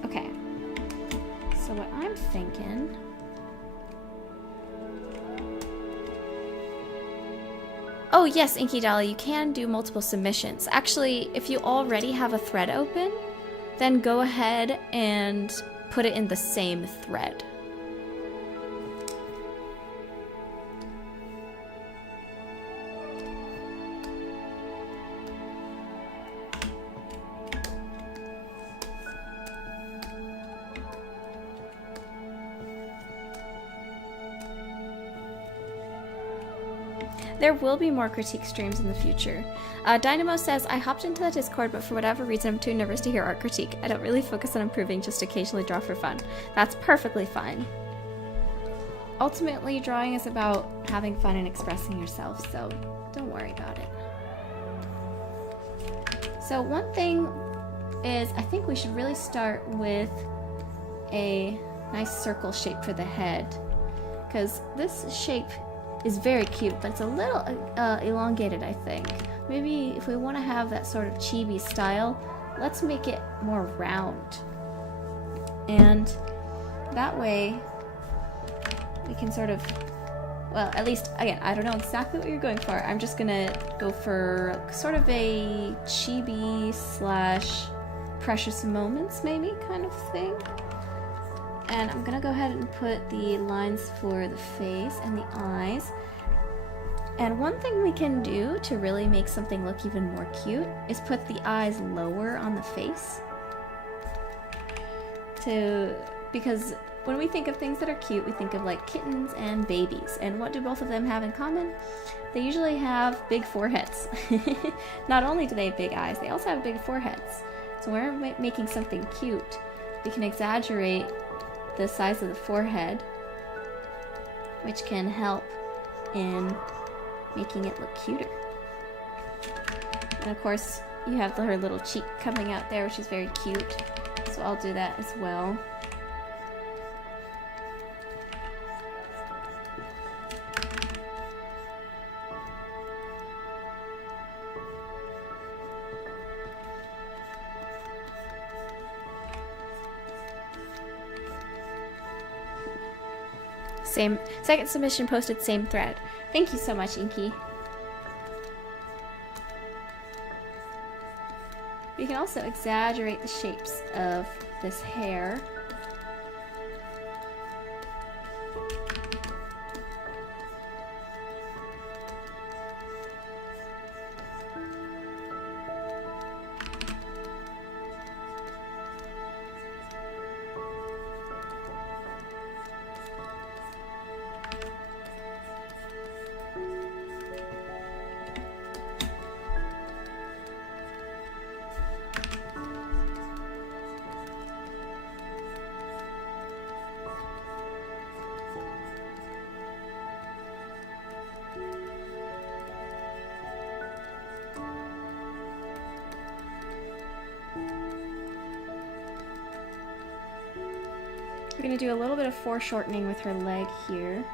Okay. So what I'm thinking... Oh yes, Inky Dolly, you can do multiple submissions. Actually, if you already have a thread open, then go ahead and put it in the same thread. There will be more critique streams in the future. Dynamo says, I hopped into the Discord, but for whatever reason I'm too nervous to hear art critique. I don't really focus on improving, just occasionally draw for fun. That's perfectly fine. Ultimately, drawing is about having fun and expressing yourself, so don't worry about it. So one thing is, I think we should really start with a nice circle shape for the head, because this shape is very cute, but it's a little elongated, I think. Maybe if we want to have that sort of chibi style, let's make it more round. And that way, we can sort of, well, at least, again, I don't know exactly what you're going for. I'm just gonna go for sort of a chibi slash precious moments, maybe, kind of thing. And I'm gonna go ahead and put the lines for the face and the eyes. And one thing we can do to really make something look even more cute is put the eyes lower on the face. Because when we think of things that are cute, we think of like kittens and babies. And what do both of them have in common? They usually have big foreheads. Not only do they have big eyes, they also have big foreheads. So when we're making something cute, we can exaggerate the size of the forehead, which can help in making it look cuter. And of course, you have her little cheek coming out there, which is very cute. So I'll do that as well. Second submission posted, same thread. Thank you so much, Inky. We can also exaggerate the shapes of this hair. We're going to do a little bit of foreshortening with her leg here.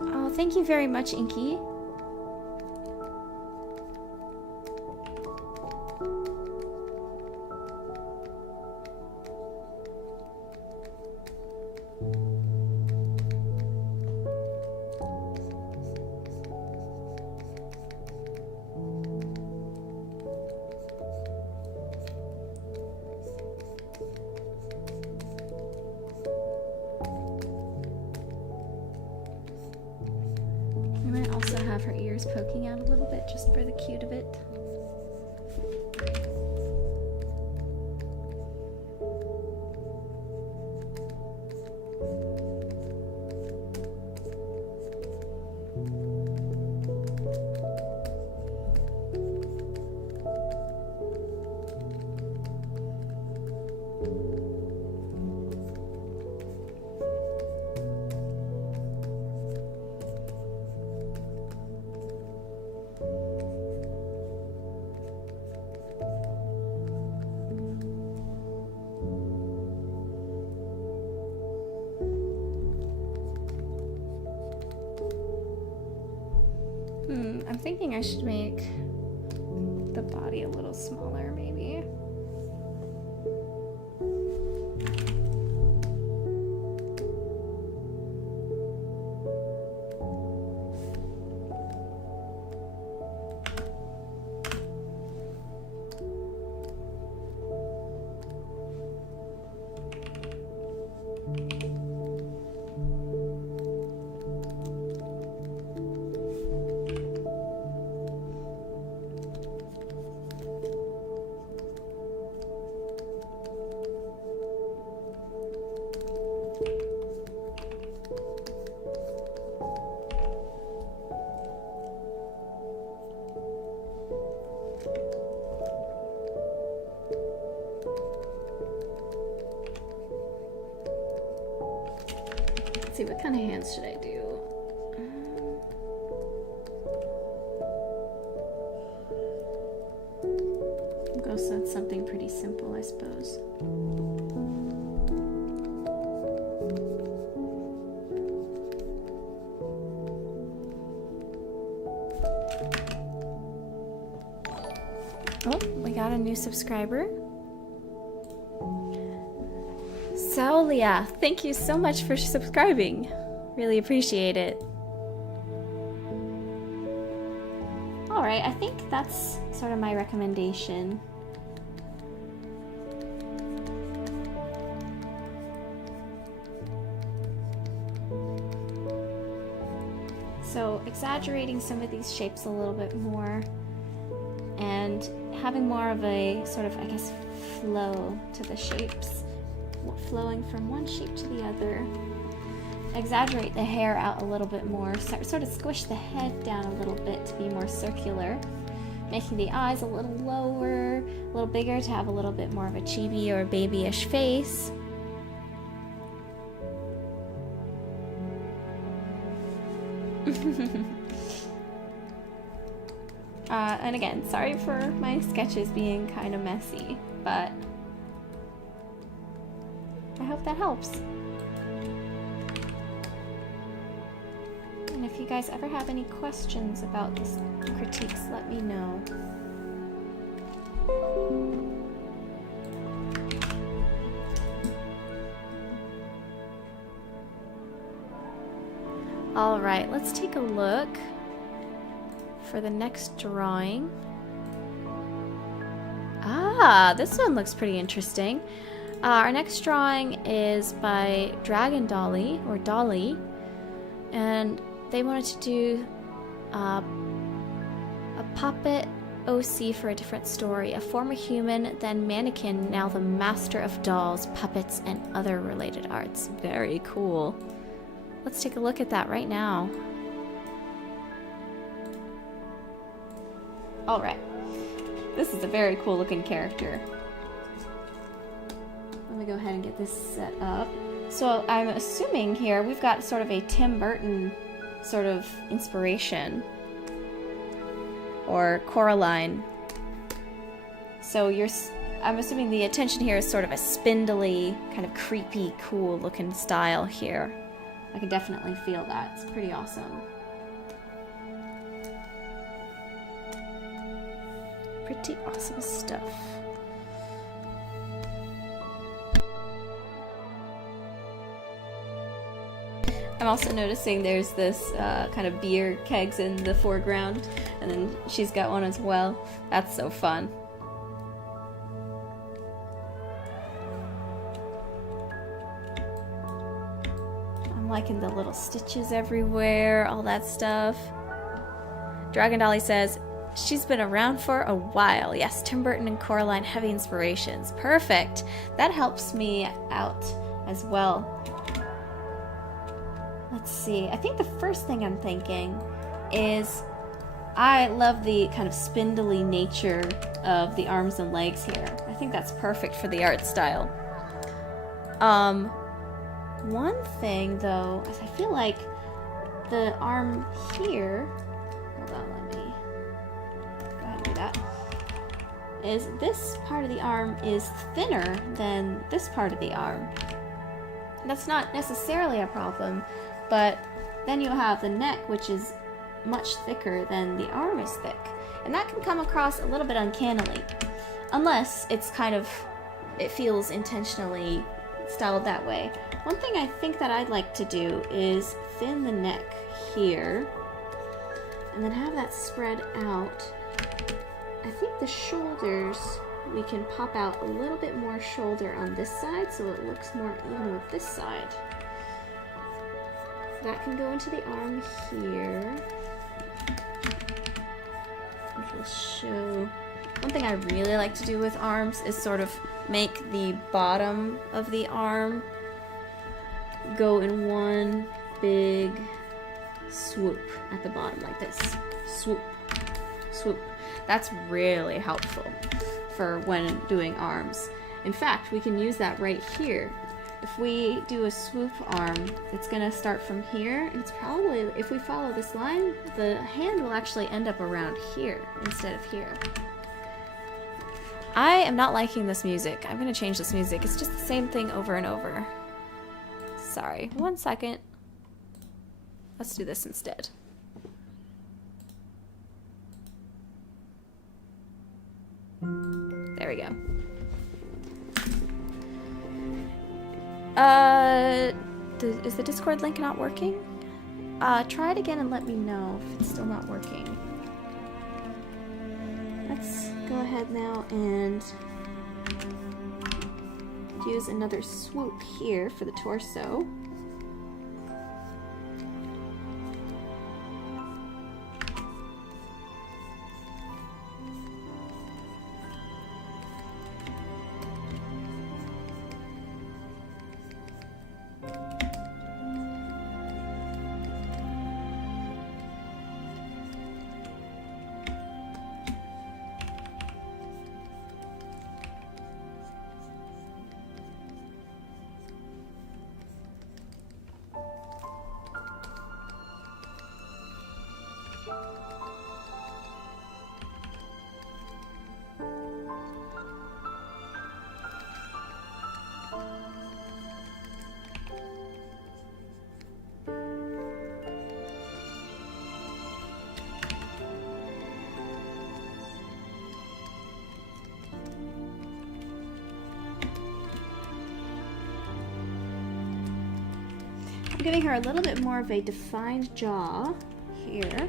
Oh, thank you very much, Inky. Her ears poking out a little bit just for the cute of it. I'm thinking I should make the body a little smaller, maybe. See, what kind of hands should I do? I'll go with something pretty simple, I suppose. Oh, we got a new subscriber. Saulia, thank you so much for subscribing. Really appreciate it. Alright, I think that's sort of my recommendation. So, exaggerating some of these shapes a little bit more and having more of a sort of, I guess, flow to the shapes. Flowing from one shape to the other. Exaggerate the hair out a little bit more, sort of squish the head down a little bit to be more circular, making the eyes a little lower, a little bigger to have a little bit more of a chibi or babyish face. And again, sorry for my sketches being kind of messy, but I hope that helps. And if you guys ever have any questions about this critiques, let me know. All right, let's take a look for the next drawing. Ah, this one looks pretty interesting. Our next drawing is by Dragon Dolly, or Dolly, and they wanted to do a puppet OC for a different story. A former human, then mannequin, now the master of dolls, puppets, and other related arts. Very cool. Let's take a look at that right now. Alright. This is a very cool looking character. Let me go ahead and get this set up. So I'm assuming here we've got sort of a Tim Burton sort of inspiration. Or Coraline. So I'm assuming the attention here is sort of a spindly, kind of creepy, cool looking style here. I can definitely feel that. It's pretty awesome. Pretty awesome stuff. I'm also noticing there's this kind of beer kegs in the foreground, and then she's got one as well. That's so fun. I'm liking the little stitches everywhere, all that stuff. Dragon Dolly says, she's been around for a while. Yes, Tim Burton and Coraline, heavy inspirations. Perfect. That helps me out as well. Let's see. I think the first thing I'm thinking is I love the kind of spindly nature of the arms and legs here. I think that's perfect for the art style. One thing though, is I feel like the arm here, hold on, let me go ahead and do that, is this part of the arm is thinner than this part of the arm. That's not necessarily a problem, but then you have the neck, which is much thicker than the arm is thick. And that can come across a little bit uncannily. Unless it's kind of, it feels intentionally styled that way. One thing I think that I'd like to do is thin the neck here, and then have that spread out. I think the shoulders, we can pop out a little bit more shoulder on this side so it looks more even with this side. That can go into the arm here. Which will show. One thing I really like to do with arms is sort of make the bottom of the arm go in one big swoop at the bottom like this. Swoop, swoop. That's really helpful for when doing arms. In fact, we can use that right here. If we do a swoop arm, it's gonna start from here, and it's probably, if we follow this line, the hand will actually end up around here instead of here. I am not liking this music. I'm gonna change this music. It's just the same thing over and over. Sorry, 1 second. Let's do this instead. There we go. Is the Discord link not working? Try it again and let me know if it's still not working. Let's go ahead now and use another swoop here for the torso. I'm giving her a little bit more of a defined jaw here.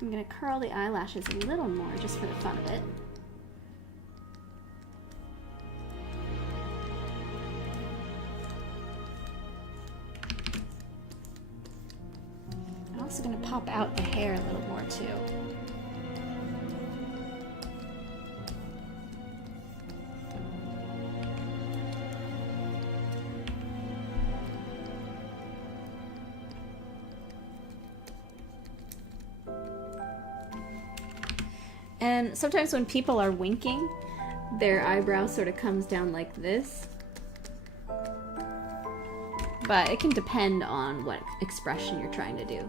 I'm going to curl the eyelashes a little more just for the fun of it. I'm also going to pop out the hair a little more too. And sometimes when people are winking, their eyebrow sort of comes down like this. But it can depend on what expression you're trying to do.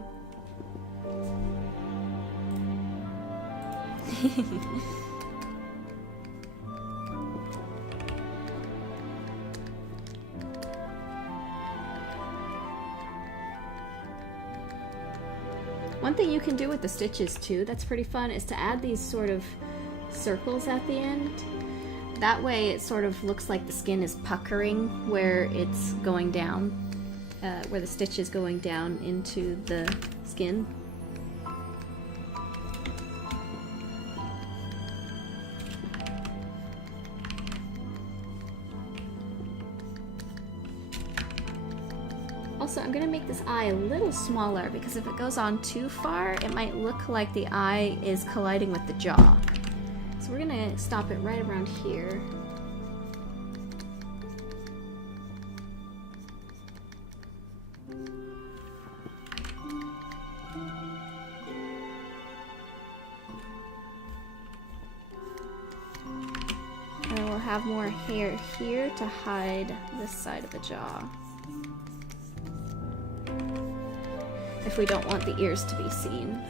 One thing you can do with the stitches too, that's pretty fun, is to add these sort of circles at the end. That way it sort of looks like the skin is puckering where it's going down, where the stitch is going down into the skin. Also, I'm gonna make this eye a little smaller because if it goes on too far, it might look like the eye is colliding with the jaw. So we're gonna stop it right around here. And we'll have more hair here to hide this side of the jaw, if we don't want the ears to be seen.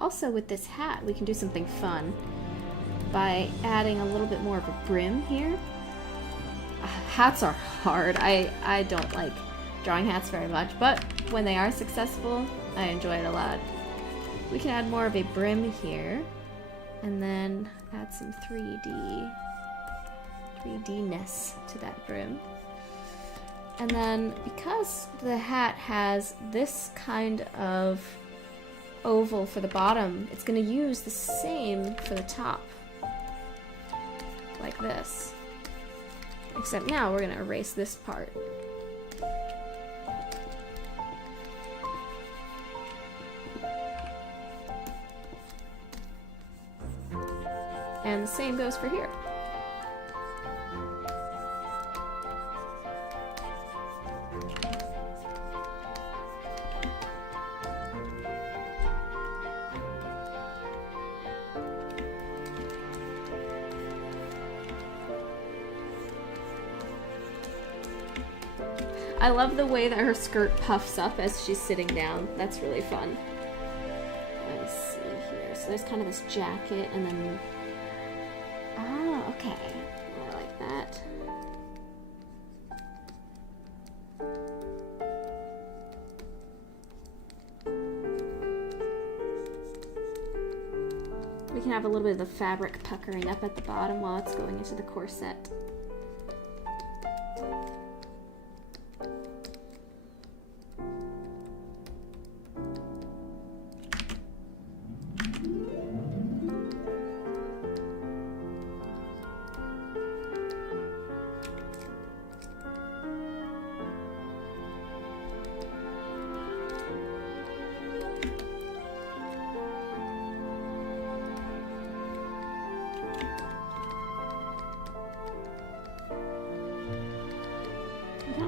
Also with this hat, we can do something fun by adding a little bit more of a brim here. Hats are hard. I don't like drawing hats very much, but when they are successful, I enjoy it a lot. We can add more of a brim here, and then add some 3D-ness to that brim. And then because the hat has this kind of oval for the bottom, it's going to use the same for the top, like this, except now we're going to erase this part. And the same goes for here. I love the way that her skirt puffs up as she's sitting down. That's really fun. Let's see here. So there's kind of this jacket and then... Ah, okay. I like that. We can have a little bit of the fabric puckering up at the bottom while it's going into the corset.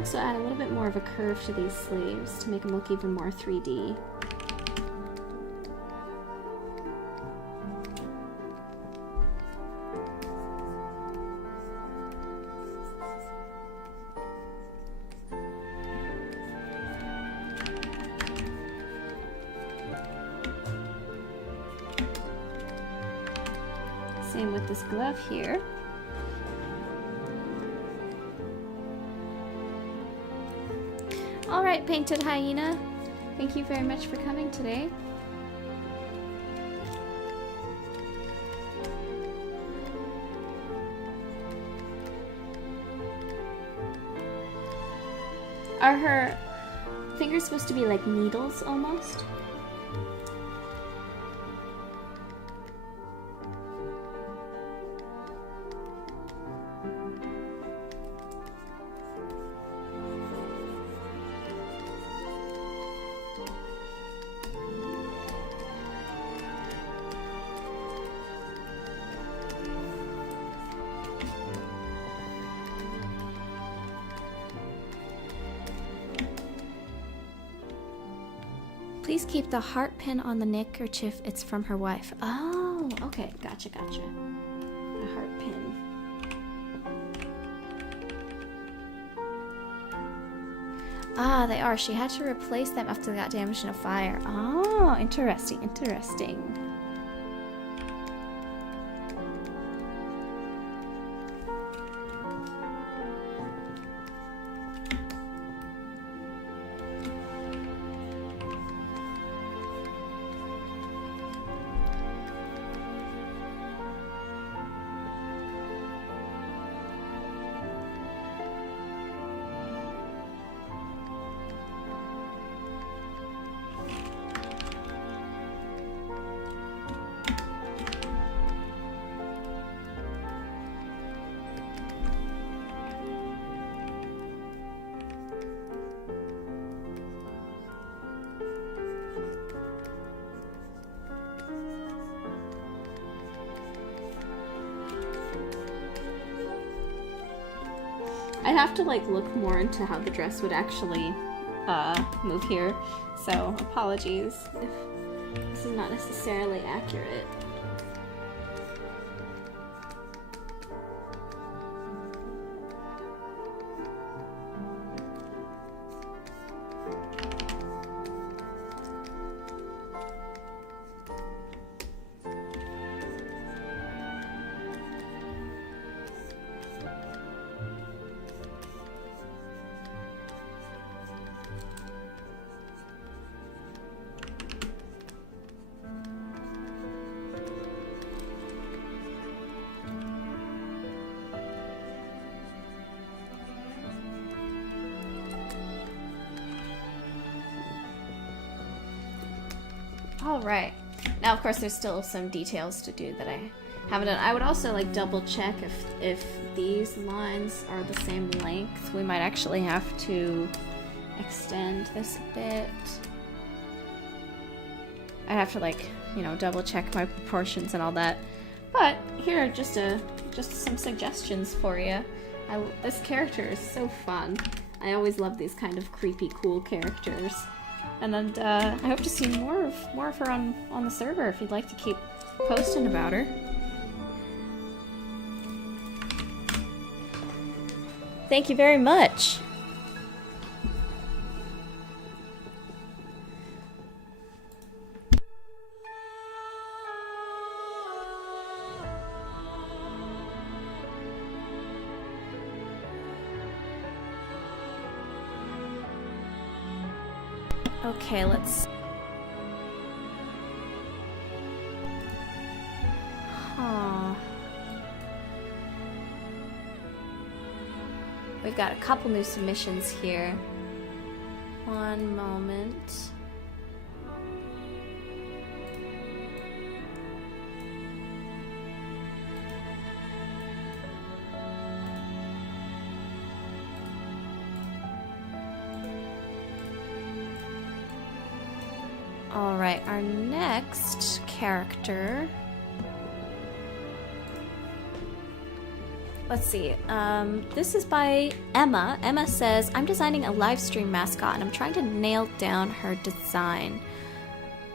also add a little bit more of a curve to these sleeves to make them look even more 3D. Same with this glove here. Alright, Painted Hyena. Thank you very much for coming today. Are her fingers supposed to be like needles almost? Please keep the heart pin on the neckerchief. It's from her wife. Oh, okay. Gotcha, gotcha. A heart pin. Ah, they are. She had to replace them after they got damaged in a fire. Oh, interesting, interesting. I'd have to like look more into how the dress would actually move here, so apologies if this is not necessarily accurate. All right. Now, of course, there's still some details to do that I haven't done. I would also like double check if these lines are the same length. We might actually have to extend this a bit. I'd have to like, you know, double check my proportions and all that. But here are just some suggestions for you. This character is so fun. I always love these kind of creepy, cool characters. And then I hope to see more of her on the server if you'd like to keep posting about her. Thank you very much. Okay, let's... Huh. We've got a couple new submissions here. One moment. Alright, our next character let's see. This is by Emma. Emma says, I'm designing a live stream mascot and I'm trying to nail down her design.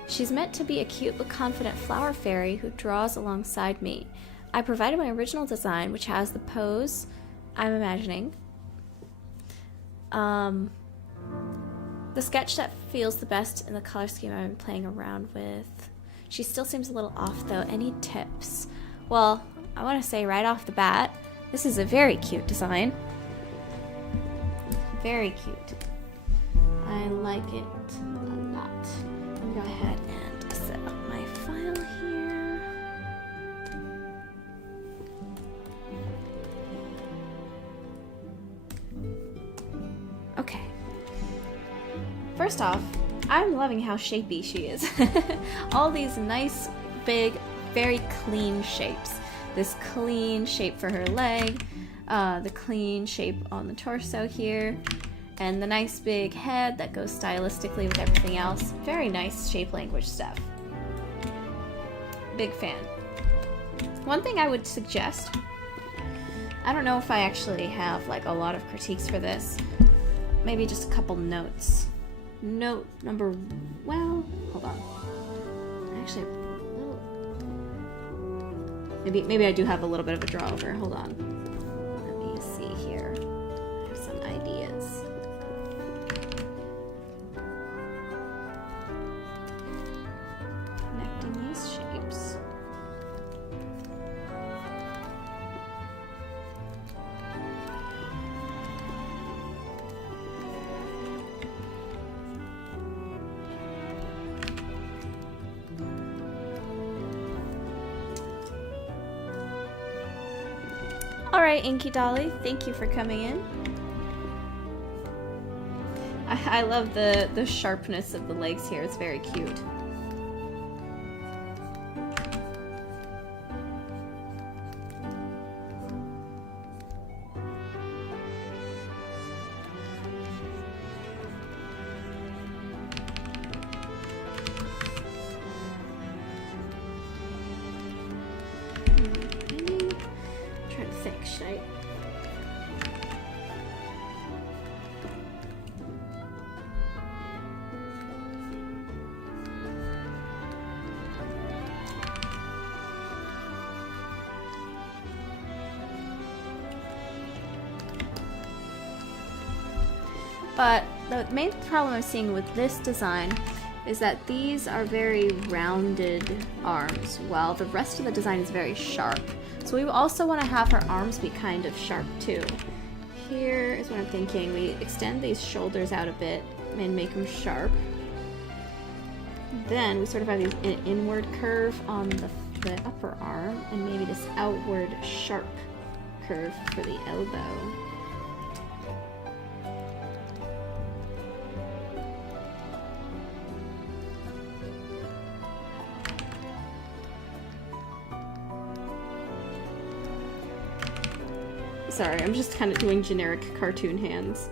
She's meant to be a cute but confident flower fairy who draws alongside me. I provided my original design, which has the pose I'm imagining. The sketch that feels the best in the color scheme I've been playing around with. She still seems a little off though. Any tips? Well, I want to say right off the bat, this is a very cute design. Very cute. I like it a lot. Go ahead and set up my file here. Okay. First off, I'm loving how shapey she is. All these nice, big, very clean shapes. This clean shape for her leg, the clean shape on the torso here, and the nice big head that goes stylistically with everything else. Very nice shape language stuff. Big fan. One thing I would suggest, I don't know if I actually have like a lot of critiques for this, maybe just a couple notes. Note number, well, hold on. Actually, maybe I do have a little bit of a draw over. Hold on. Let me see here. I have some ideas. Connecting these shapes. Alright, Inky Dolly, thank you for coming in. I love the sharpness of the legs here, it's very cute. But the main problem I'm seeing with this design is that these are very rounded arms, while the rest of the design is very sharp. So we also want to have her arms be kind of sharp too. Here is what I'm thinking. We extend these shoulders out a bit and make them sharp. Then we sort of have an inward curve on the upper arm and maybe this outward sharp curve for the elbow. Sorry, I'm just kind of doing generic cartoon hands.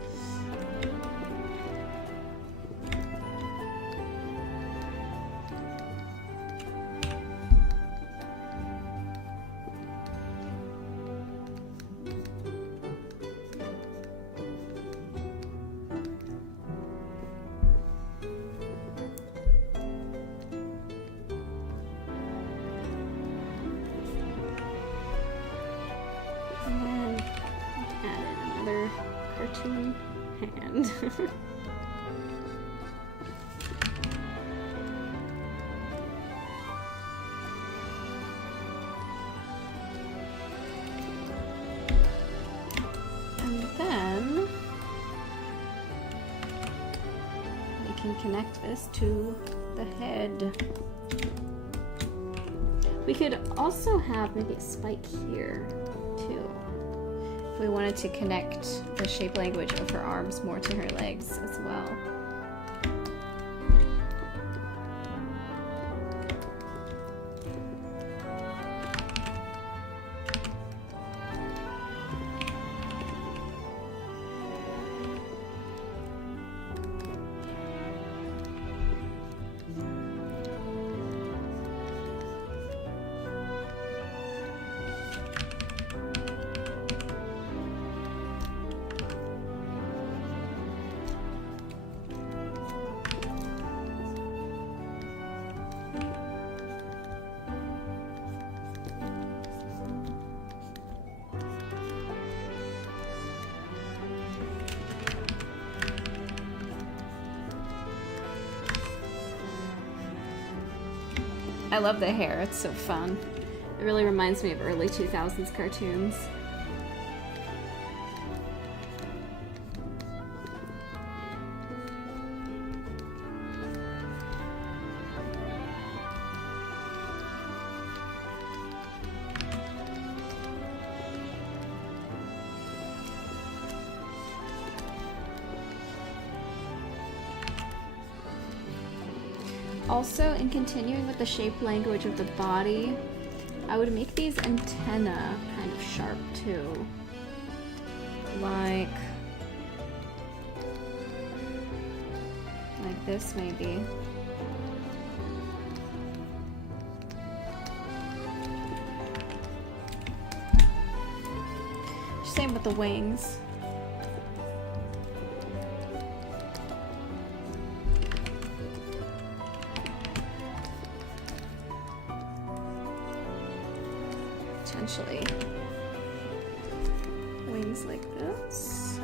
Hand. And then we can connect this to the head. We could also have maybe a spike here too. If we wanted to connect the shape language of her arms more to her legs as well. I love the hair, it's so fun. It really reminds me of early 2000s cartoons. Also, in continuing with the shape language of the body, I would make these antennae kind of sharp too. Like this maybe. Same with the wings. Potentially wings like this.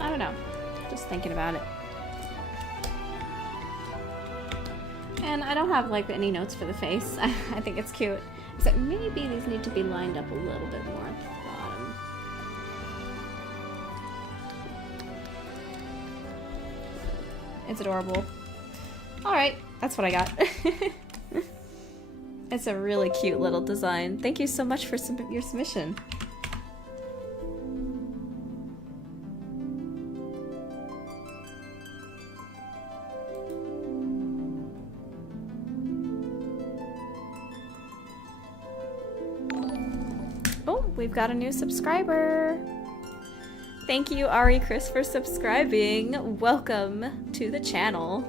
I don't know. Just thinking about it. And I don't have like any notes for the face. I think it's cute. Except maybe these need to be lined up a little bit more at the bottom. It's adorable. Alright, that's what I got. It's a really cute little design. Thank you so much for your submission. We've got a new subscriber. Thank you, Ari Chris, for subscribing. Welcome to the channel.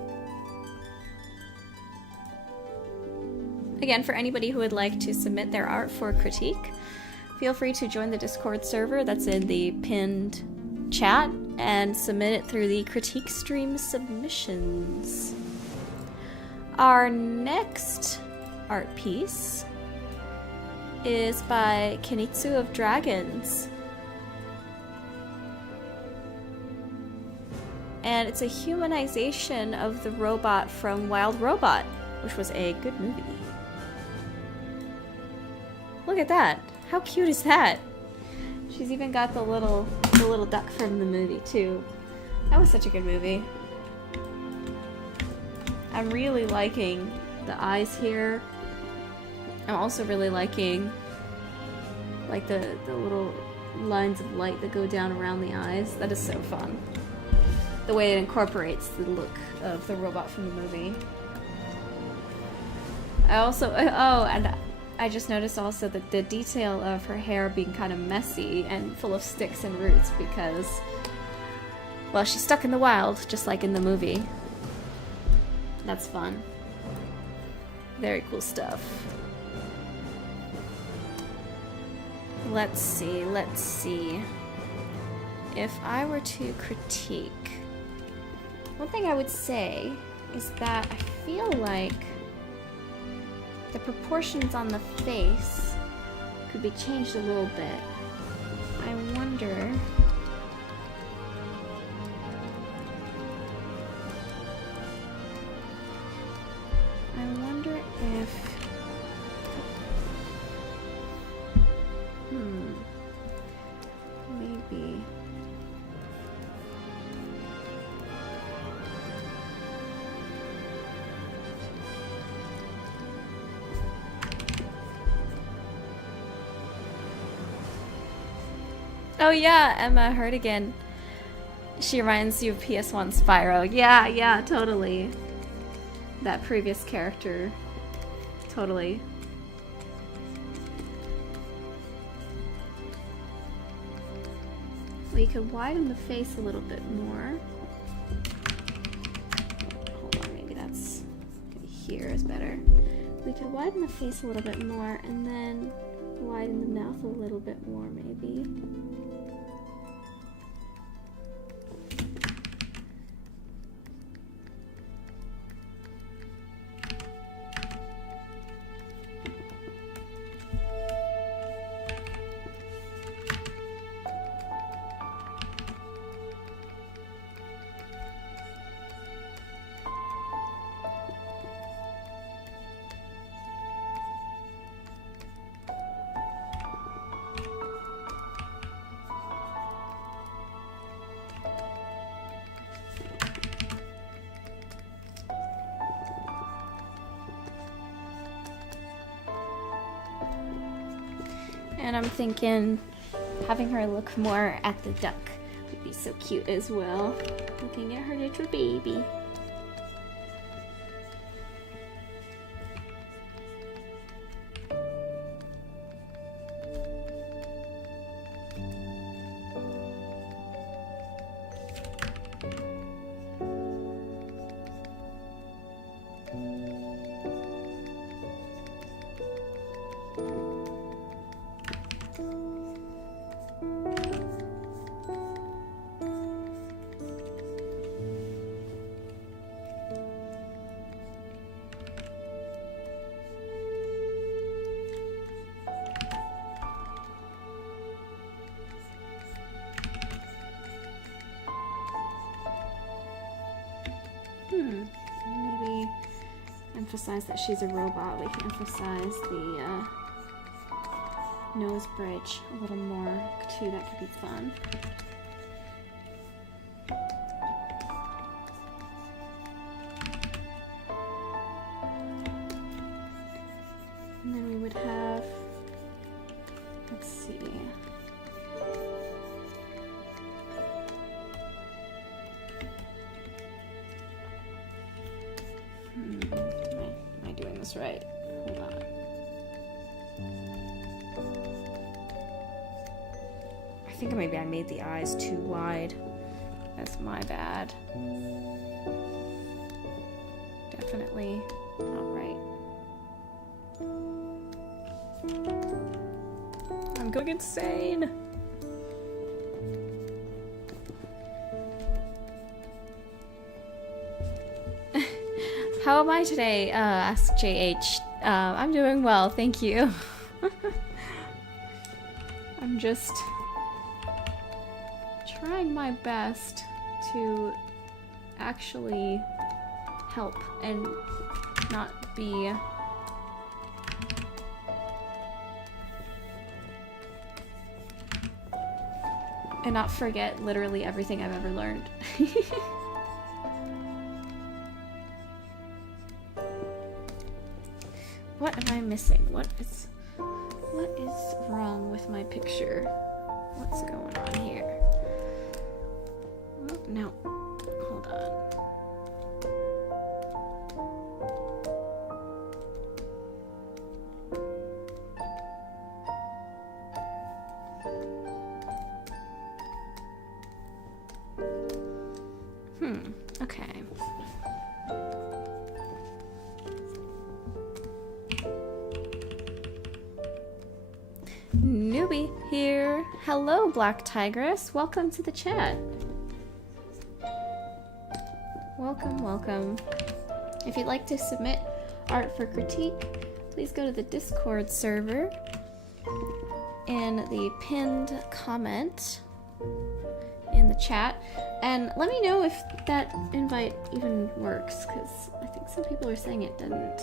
Again, for anybody who would like to submit their art for critique, feel free to join the Discord server that's in the pinned chat and submit it through the critique stream submissions. Our next art piece is by Kenitu of Dragons. And it's a humanization of the robot from Wild Robot, which was a good movie. Look at that. How cute is that? She's even got the little duck from the movie too. That was such a good movie. I'm really liking the eyes here. I'm also really liking like the little lines of light that go down around the eyes. That is so fun. The way it incorporates the look of the robot from the movie. I also, and I just noticed also that the detail of her hair being kind of messy and full of sticks and roots because, well, she's stuck in the wild, just like in the movie. That's fun. Very cool stuff. Let's see. If I were to critique, one thing I would say is that I feel like the proportions on the face could be changed a little bit. I wonder if maybe oh yeah, Emma Hertigan. She reminds you of PS1 Spyro. Yeah, totally. That previous character. Totally. We could widen the face a little bit more. Hold on, maybe that's here is better. We could widen the face a little bit more and then widen the mouth a little bit more, maybe. And I'm thinking having her look more at the duck would be so cute as well. Looking at her little baby. Maybe emphasize that she's a robot. We can emphasize the nose bridge a little more too. That could be fun. And then we would have, let's see. Am I doing this right? Hold on. I think maybe I made the eyes too wide. That's my bad. Definitely not right. I'm going insane. How am I today? Asked JH. I'm doing well, thank you. I'm just trying my best to actually help and not be and not forget literally everything I've ever learned. What am I missing? What is wrong with my picture? What's going on here? Oh, no. Hold on. Okay. Newbie here. Hello, Black Tigress. Welcome to the chat. Welcome, welcome. If you'd like to submit art for critique, please go to the Discord server in the pinned comment in the chat and let me know if that invite even works, because I think some people are saying it didn't.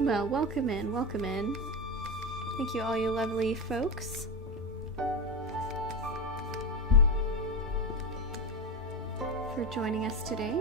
Well, welcome in, welcome in. Thank you, all you lovely folks. For joining us today.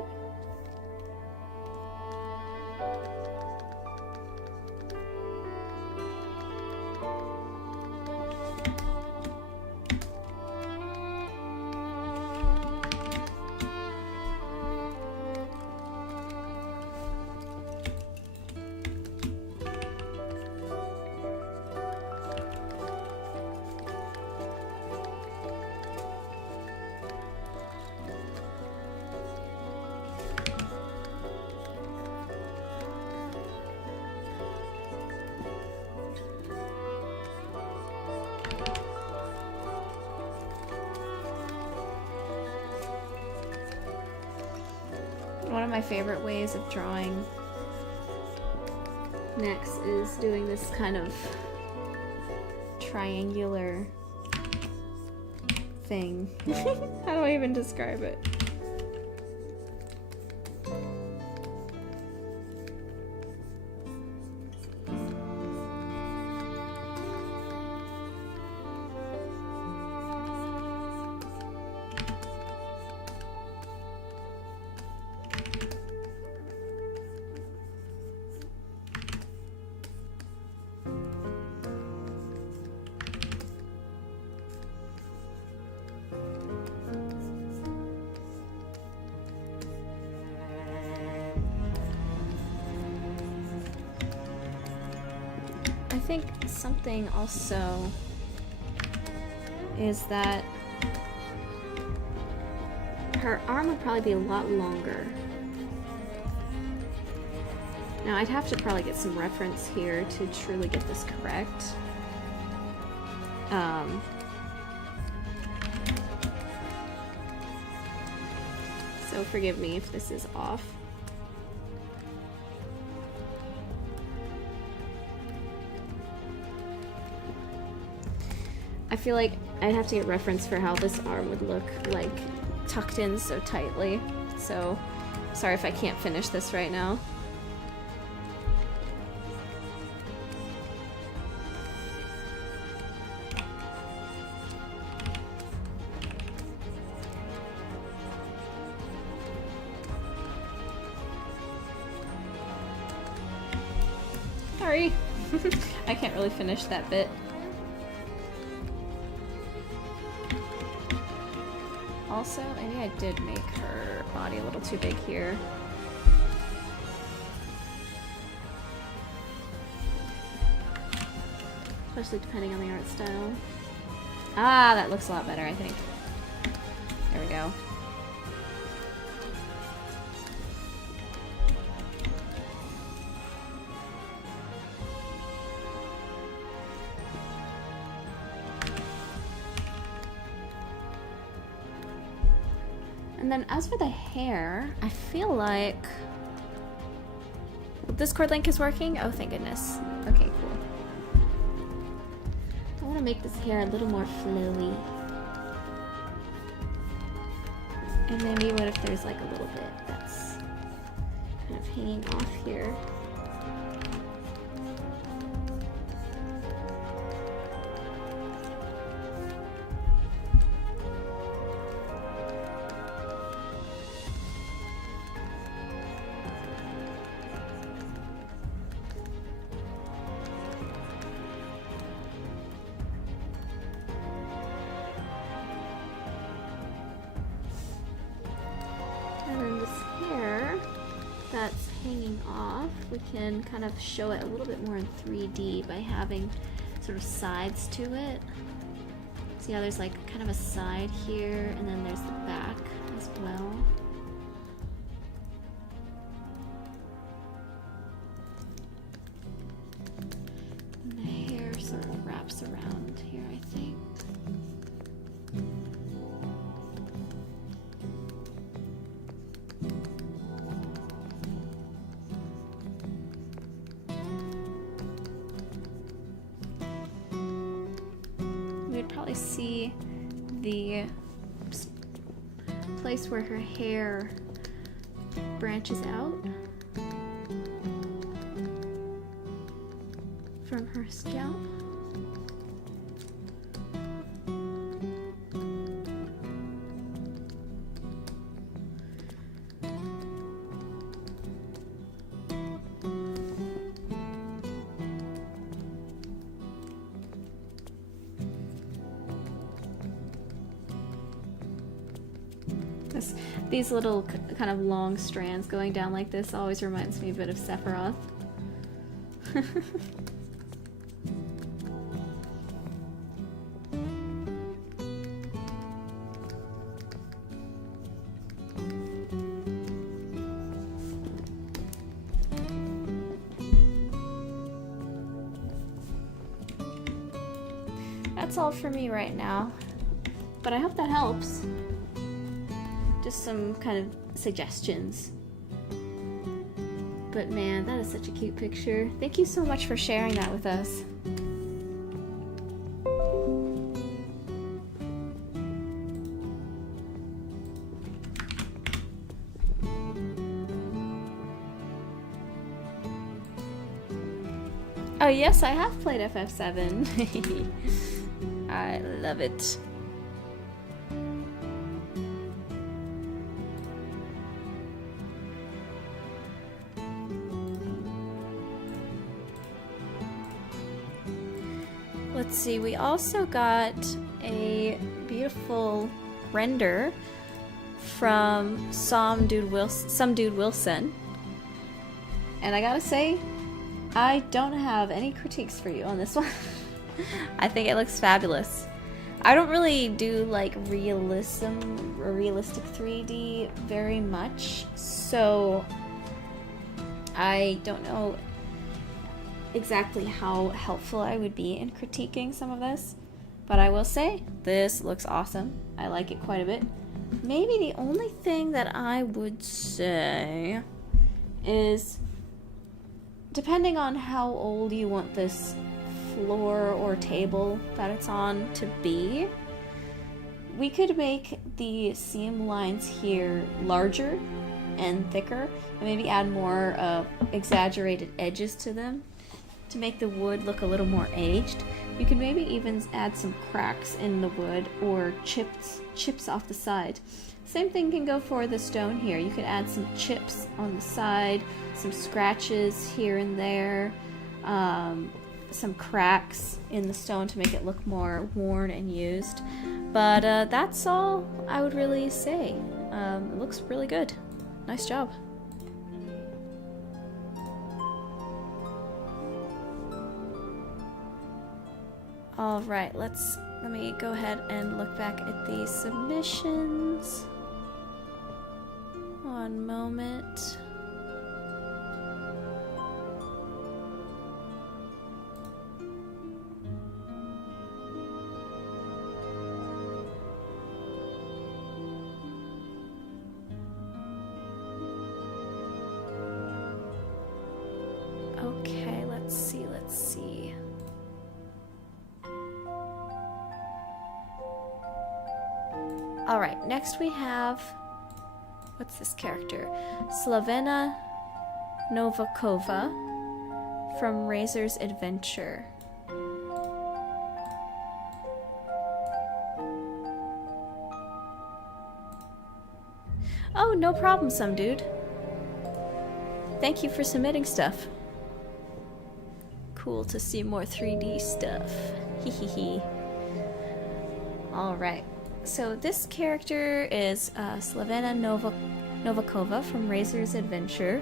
One of my favorite ways of drawing necks is doing this kind of triangular thing. How do I even describe it? I think something also is that her arm would probably be a lot longer. Now I'd have to probably get some reference here to truly get this correct. So forgive me if this is off. I feel like I'd have to get reference for how this arm would look like tucked in so tightly. So sorry if I can't finish this right now. Sorry. I can't really finish that bit. Also, maybe I did make her body a little too big here. Especially depending on the art style. Ah, that looks a lot better, I think. There we go. And then as for the hair, I feel like this cord link is working. Oh, thank goodness. Okay, cool. I want to make this hair a little more flowy. And maybe what if there's like a little bit that's kind of hanging off here. We can kind of show it a little bit more in 3D by having sort of sides to it. See how there's like kind of a side here, and then there's the back as well. And the hair sort of wraps around here, I think. See the place where her hair branches out from her scalp. These little kind of long strands going down like this always reminds me a bit of Sephiroth. That's all for me right now, but I hope that helps. Just some kind of suggestions But man, that is such a cute picture. Thank you so much for sharing that with us. Oh yes, I have played FF7. I love it. Let's see, we also got a beautiful render from some dude Wilson. And I gotta say, I don't have any critiques for you on this one. I think it looks fabulous. I don't really do like realistic 3D very much, so I don't know exactly how helpful I would be in critiquing some of this, but I will say this looks awesome. I like it quite a bit. Maybe the only thing that I would say is, depending on how old you want this floor or table that it's on to be, we could make the seam lines here larger and thicker, and maybe add more exaggerated edges to them to make the wood look a little more aged. You could maybe even add some cracks in the wood or chips off the side. Same thing can go for the stone here. You could add some chips on the side, some scratches here and there, some cracks in the stone to make it look more worn and used. But that's all I would really say. It looks really good. Nice job. All right, let me go ahead and look back at the submissions. One moment. Okay, let's see. All right, next we have, what's this character? Savannah Novakova from Razor's Adventure. Oh, no problem, some dude. Thank you for submitting stuff. Cool to see more 3D stuff. Hehehe. All right. So this character is Savannah Novakova from Razor's Adventure.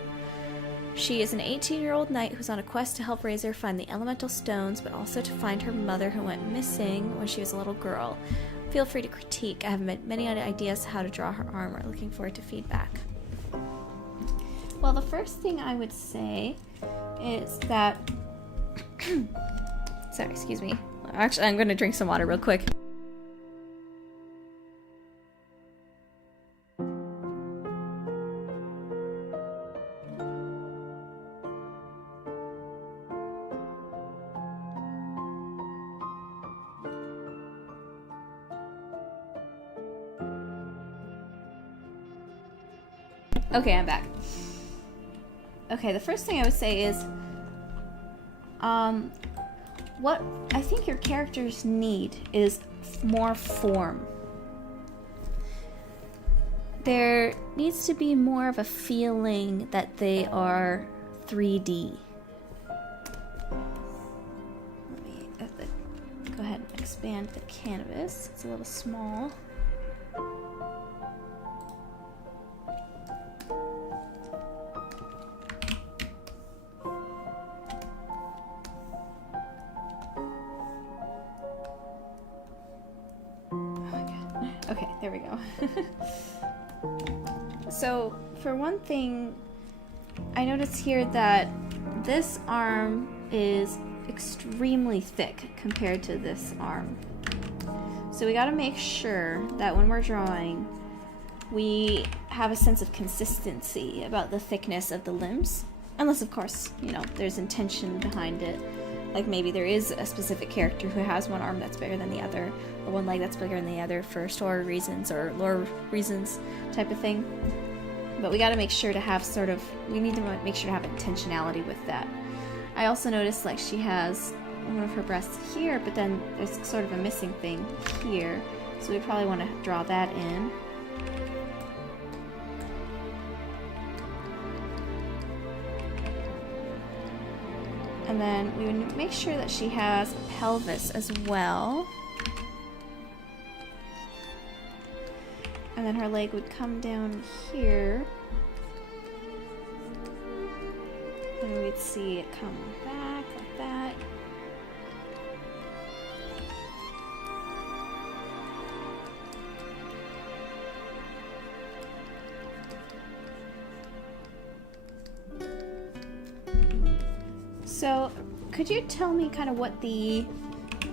She is an 18-year-old knight who's on a quest to help Razor find the elemental stones, but also to find her mother who went missing when she was a little girl. Feel free to critique. I have many ideas how to draw her armor. Looking forward to feedback. Well, the first thing I would say is that... Sorry, excuse me. Actually, I'm going to drink some water real quick. Okay, I'm back. Okay, the first thing I would say is, what I think your characters need is more form. There needs to be more of a feeling that they are 3D. Let me go ahead and expand the canvas. It's a little small. Okay, there we go. So, for one thing, I noticed here that this arm is extremely thick compared to this arm. So we gotta make sure that when we're drawing, we have a sense of consistency about the thickness of the limbs. Unless, of course, you know, there's intention behind it. Like maybe there is a specific character who has one arm that's bigger than the other, or one leg that's bigger than the other for story reasons or lore reasons type of thing. But we gotta make sure to have we need to make sure to have intentionality with that. I also noticed like she has one of her breasts here, but then there's sort of a missing thing here. So we probably want to draw that in. And then we would make sure that she has a pelvis as well. And then her leg would come down here. And we'd see it come back like that. So, could you tell me kind of what the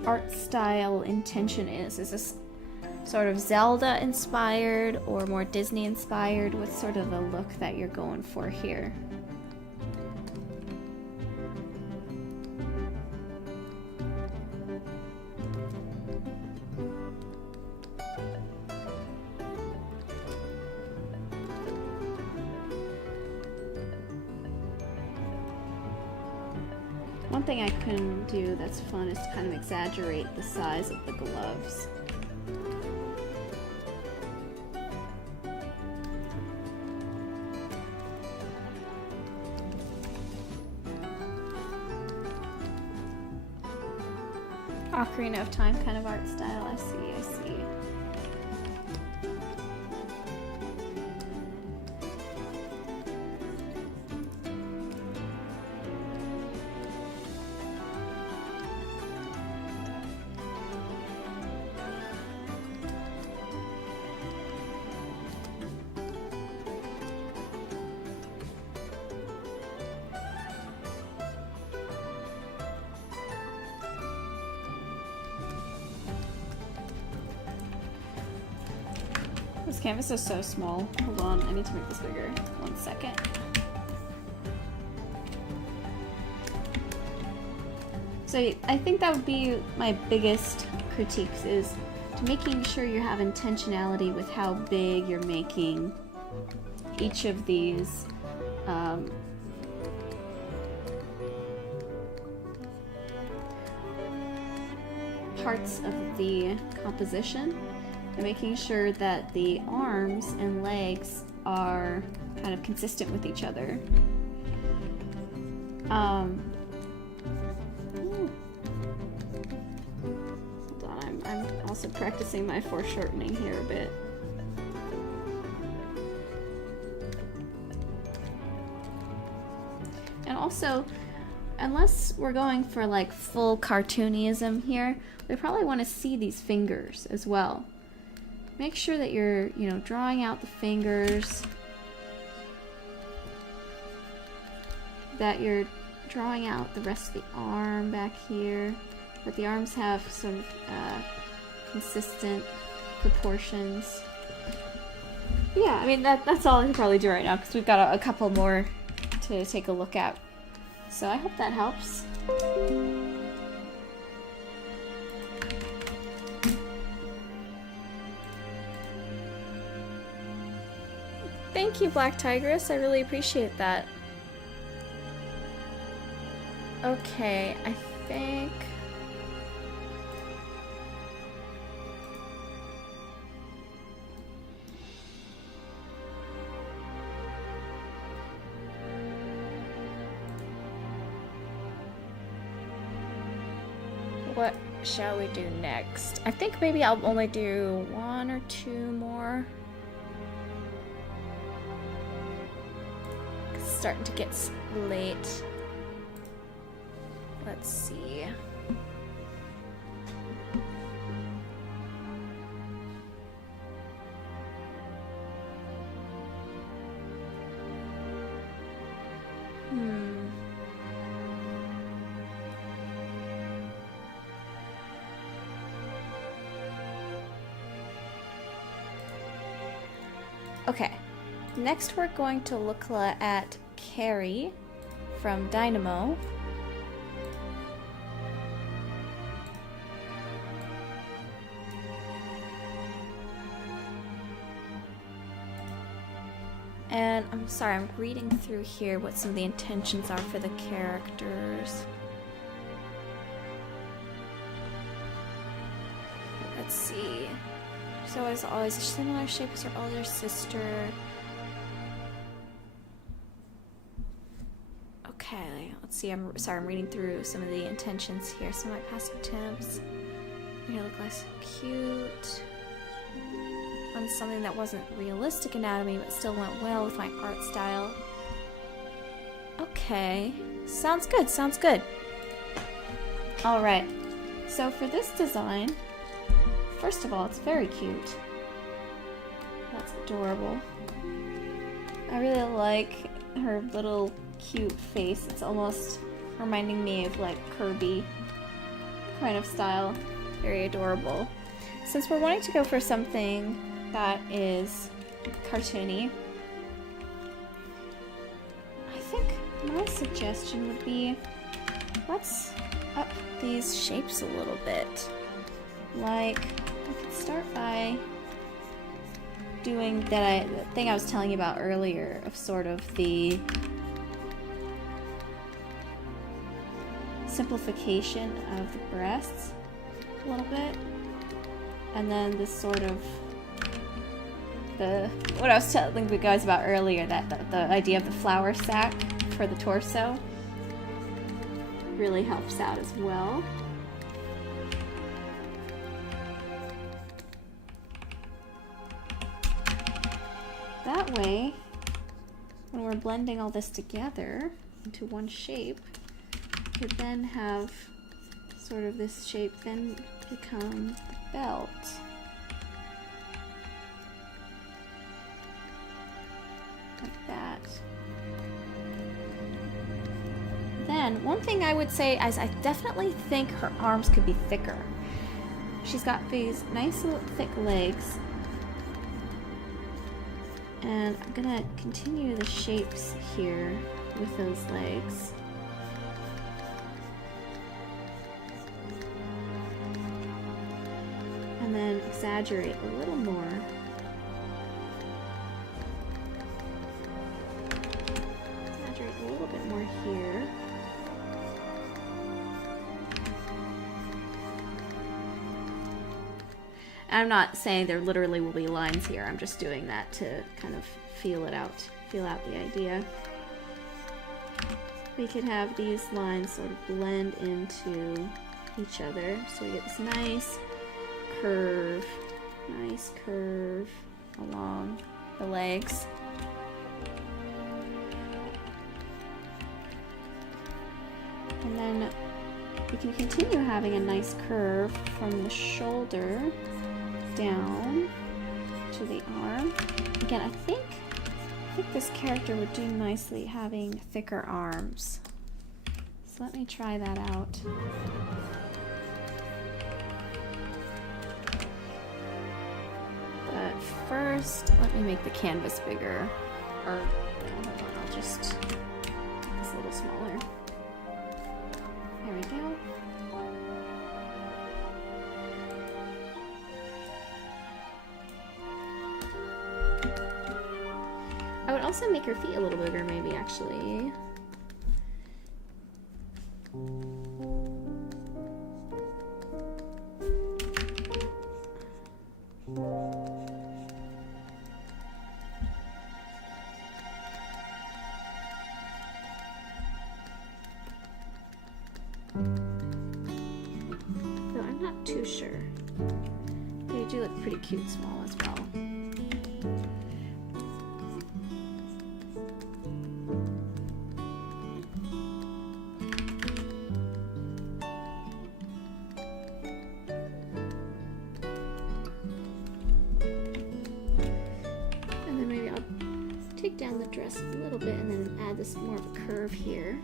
art style intention is? Is this sort of Zelda inspired or more Disney inspired? What's sort of the look that you're going for here? One thing I can do that's fun is to kind of exaggerate the size of the gloves. Ocarina of Time kind of art style, I see. This canvas is so small. Hold on, I need to make this bigger. 1 second. So I think that would be my biggest critiques, is to making sure you have intentionality with how big you're making each of these parts of the composition. And making sure that the arms and legs are kind of consistent with each other. Hold on, I'm also practicing my foreshortening here a bit. And also, unless we're going for like full cartoonism here, we probably want to see these fingers as well. Make sure that you're, drawing out the fingers, that you're drawing out the rest of the arm back here, that the arms have sort of consistent proportions. Yeah, I mean, that's all I can probably do right now, because we've got a couple more to take a look at. So I hope that helps. Thank you, Black Tigress. I really appreciate that. Okay, I think... What shall we do next? I think maybe I'll only do 1 or 2 more. It's starting to get late. Let's see. Okay, next we're going to look at Carrie, from Dynamo. And I'm sorry, I'm reading through here what some of the intentions are for the characters. Let's see. So it's always a similar shape as her older sister. Okay, let's see. I'm reading through some of the intentions here. Some of my past attempts. You look less cute. On something that wasn't realistic anatomy, but still went well with my art style. Okay, sounds good. Sounds good. All right. So for this design. First of all, it's very cute. That's adorable. I really like her little cute face. It's almost reminding me of like Kirby kind of style. Very adorable. Since we're wanting to go for something that is cartoony, I think my suggestion would be let's up these shapes a little bit. Like, I could start by doing the thing I was telling you about earlier of sort of the simplification of the breasts a little bit. And then this sort of what I was telling you guys about earlier, that the idea of the flour sack for the torso really helps out as well. That way, when we're blending all this together into one shape, we could then have sort of this shape then become the belt. Like that. Then, one thing I would say is I definitely think her arms could be thicker. She's got these nice little thick legs. And I'm gonna continue the shapes here with those legs. And then exaggerate a little more. Exaggerate a little bit more here. I'm not saying there literally will be lines here. I'm just doing that to kind of feel it out, feel out the idea. We could have these lines sort of blend into each other. So we get this nice curve along the legs. And then we can continue having a nice curve from the shoulder down to the arm. Again, I think this character would do nicely having thicker arms. So let me try that out. But first, let me make the canvas bigger. Or, no, hold on, I'll just make this a little smaller. There we go. I would also make her feet a little bigger, maybe, actually. Though I'm not too sure. They do look pretty cute small as well. Down the dress a little bit and then add this more of a curve here.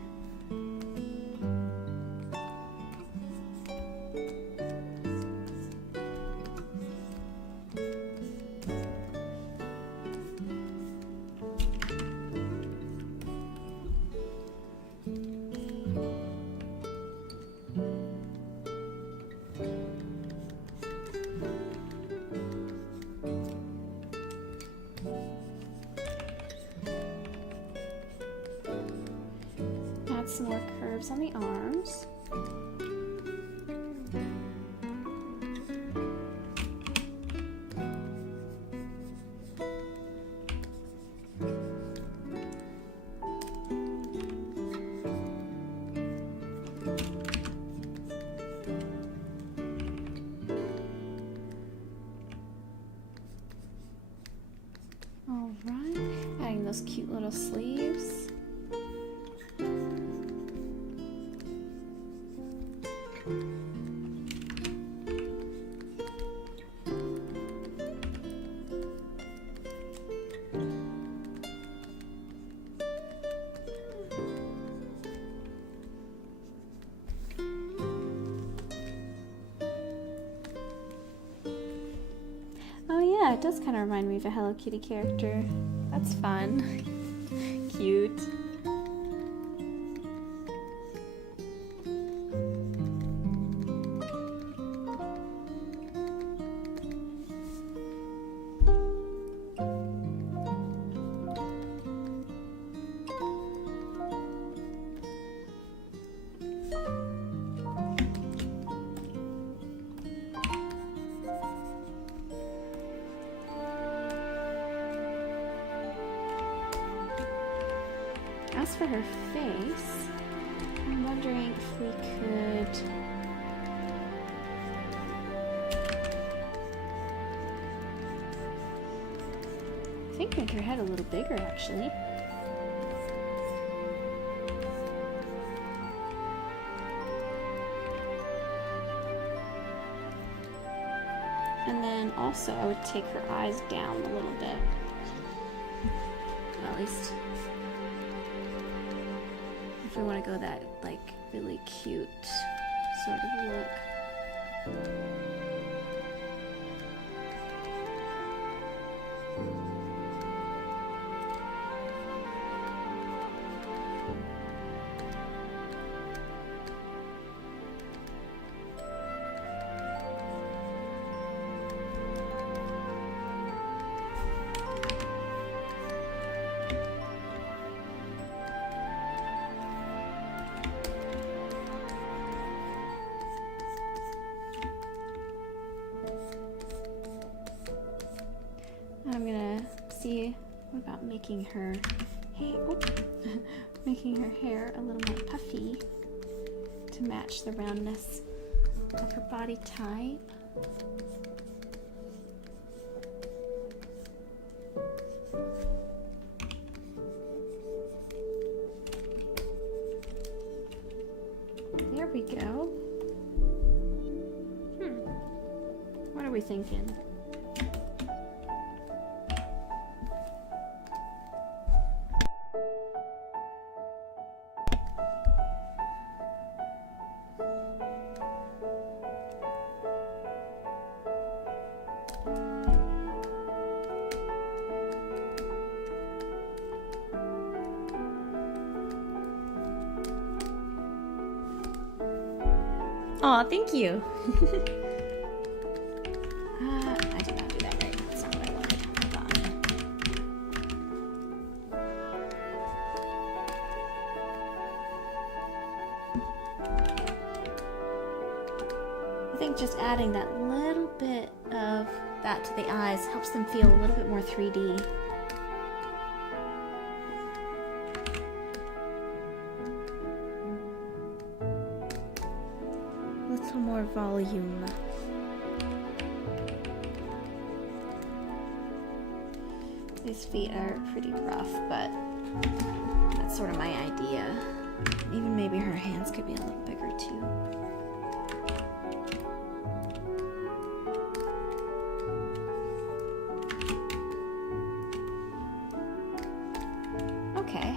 some more curves on the arms. Alright, adding those cute little sleeves. Oh yeah, it does kind of remind me of a Hello Kitty character. That's fun. Cute. As for her face, I'm wondering if we could... I think make her head a little bigger, actually. And then also I would take her eyes down a little bit. Well, at least if we want to go that like really cute sort of look. I'm gonna see what about making her making her hair a little more puffy to match the roundness of her body type. There we go. What are we thinking? Aw, thank you. I did not do that right. That's not what I wanted. Hold on. I think just adding that little bit of that to the eyes helps them feel a little bit more 3D. More volume. These feet are pretty rough, but that's sort of my idea. Even maybe her hands could be a little bigger too. Okay.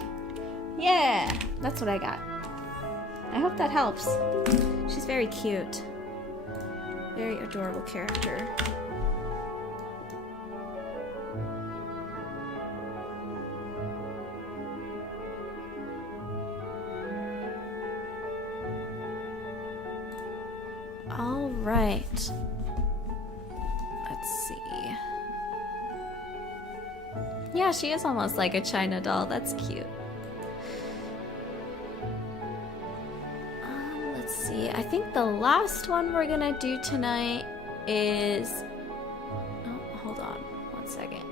Yeah, that's what I got. I hope that helps. She's very cute. Very adorable character. All right. Let's see. Yeah, she is almost like a China doll. That's cute. see. I think the last one we're gonna do tonight is... Oh, hold on 1 second.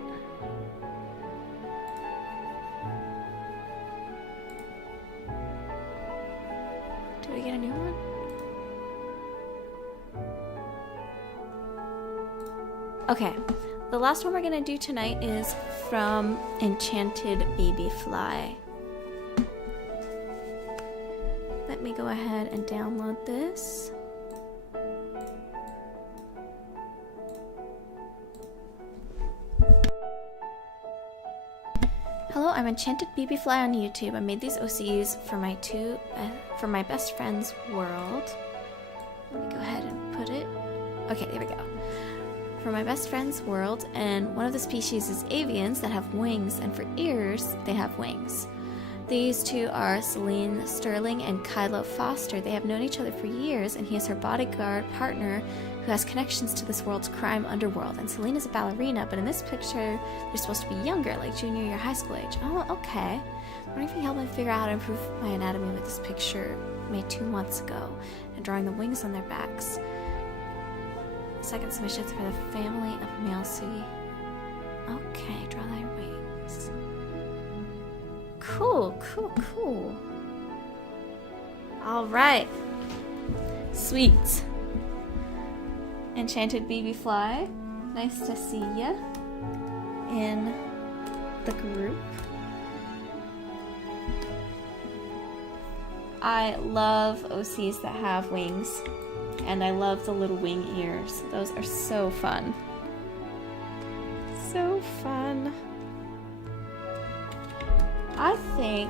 Did we get a new one? Okay, the last one we're gonna do tonight is from Enchanted BB Fly. Let me go ahead and download this. Hello, I'm Enchanted BB Fly on YouTube. I made these OCs for my best friend's world. Let me go ahead and put it. Okay, there we go. For my best friend's world, and one of the species is avians that have wings, and for ears, they have wings. These two are Celine Sterling and Kylo Foster. They have known each other for years, and he is her bodyguard partner who has connections to this world's crime underworld. And Celine is a ballerina, but in this picture, they're supposed to be younger, like junior year high school age. Oh, okay. I wonder if you can help me figure out how to improve my anatomy with this picture made 2 months ago, and drawing the wings on their backs. Second submission is for the family of male sea. Okay, draw thy wings. Cool, cool, cool. Alright. Sweet. Enchanted BB Fly. Nice to see ya in the group. I love OCs that have wings. And I love the little wing ears. Those are so fun. So fun. I think...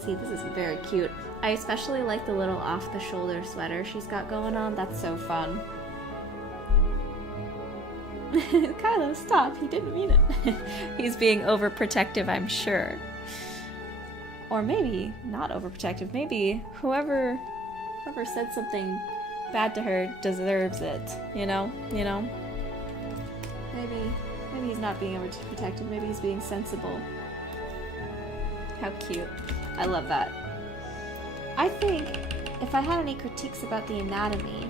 See, this is very cute. I especially like the little off-the-shoulder sweater she's got going on. That's so fun. Kylo, stop. He didn't mean it. He's being overprotective, I'm sure. Or maybe not overprotective. Maybe whoever said something bad to her deserves it, you know? Maybe he's not being overprotective, maybe he's being sensible. How cute. I love that. I think if I had any critiques about the anatomy,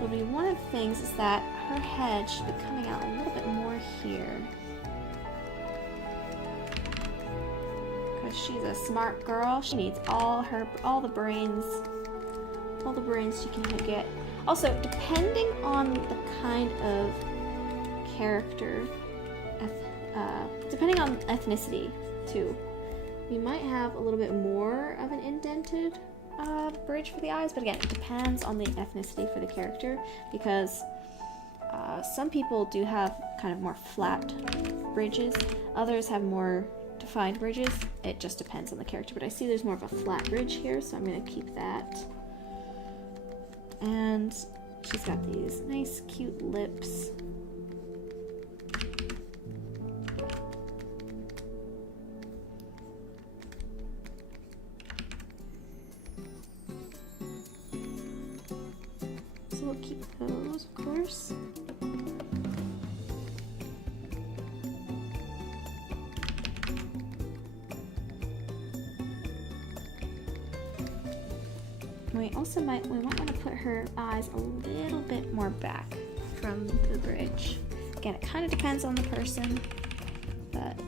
would be one of the things is that her head should be coming out a little bit more here. Because she's a smart girl. She needs all the brains she can get. Also, depending on the kind of character, depending on ethnicity too, we might have a little bit more of an indented bridge for the eyes, but again, it depends on the ethnicity for the character, because some people do have kind of more flat bridges, others have more defined bridges. It just depends on the character, but I see there's more of a flat bridge here, so I'm going to keep that. And she's got these nice cute lips. So we'll keep those, of course. We might want to put her eyes a little bit more back from the bridge. Again, it kind of depends on the person, but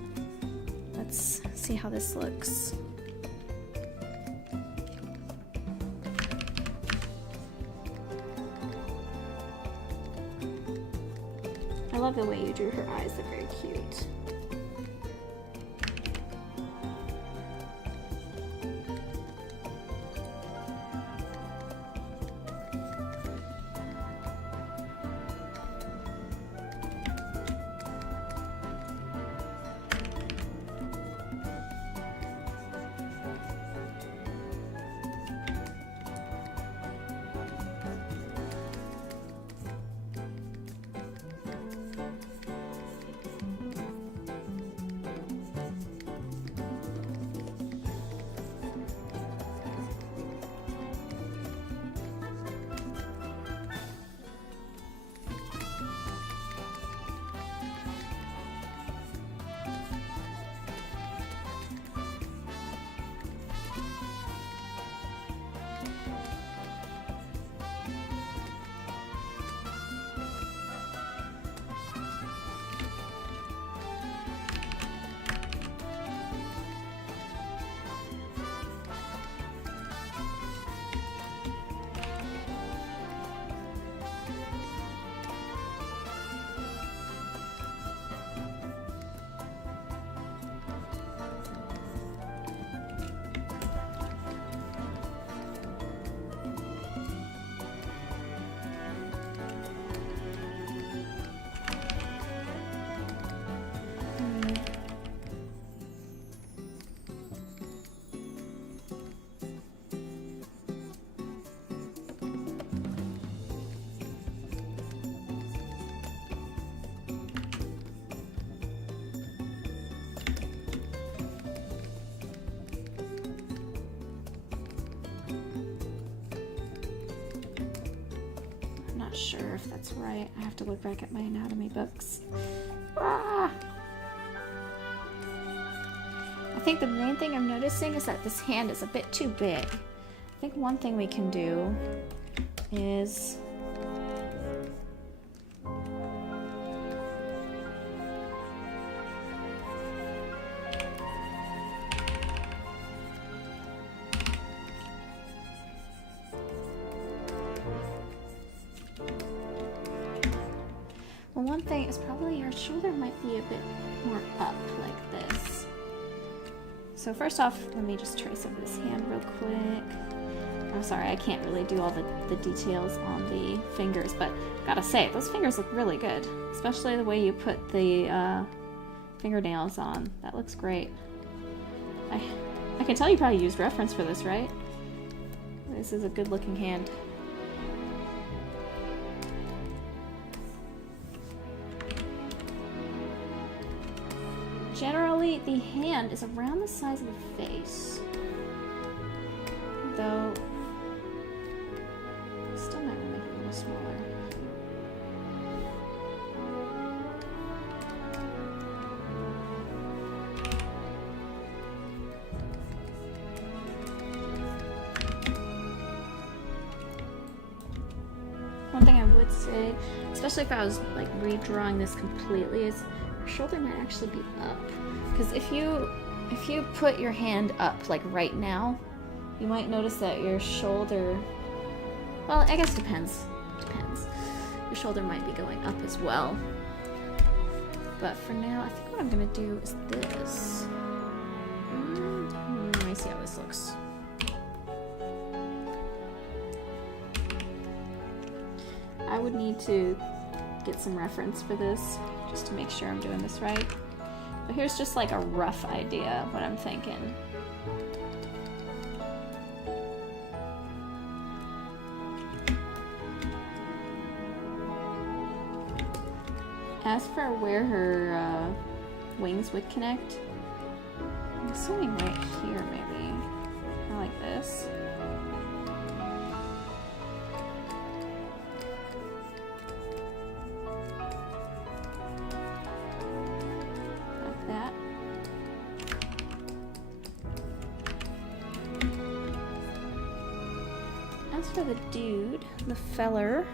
let's see how this looks. I love the way you drew her eyes, they're very cute. not sure if that's right. I have to look back at my anatomy books. Ah! I think the main thing I'm noticing is that this hand is a bit too big. I think one thing we can do is one thing is probably your shoulder might be a bit more up like this. So first off, let me just trace over this hand real quick. I'm sorry, I can't really do all the details on the fingers, but gotta say, those fingers look really good. Especially the way you put the fingernails on. That looks great. I can tell you probably used reference for this, right? This is a good looking hand. Generally, the hand is around the size of the face, though still might make it a little smaller. One thing I would say, especially if I was like redrawing this completely, is shoulder might actually be up, because if you put your hand up like right now, you might notice that your shoulder, well, I guess depends. Your shoulder might be going up as well. But for now, I think what I'm gonna do is this. Let me see how this looks. I would need to get some reference for this, just to make sure I'm doing this right. But here's just like a rough idea of what I'm thinking. As for where her wings would connect, I'm assuming right here maybe. I like this. For the dude, the feller,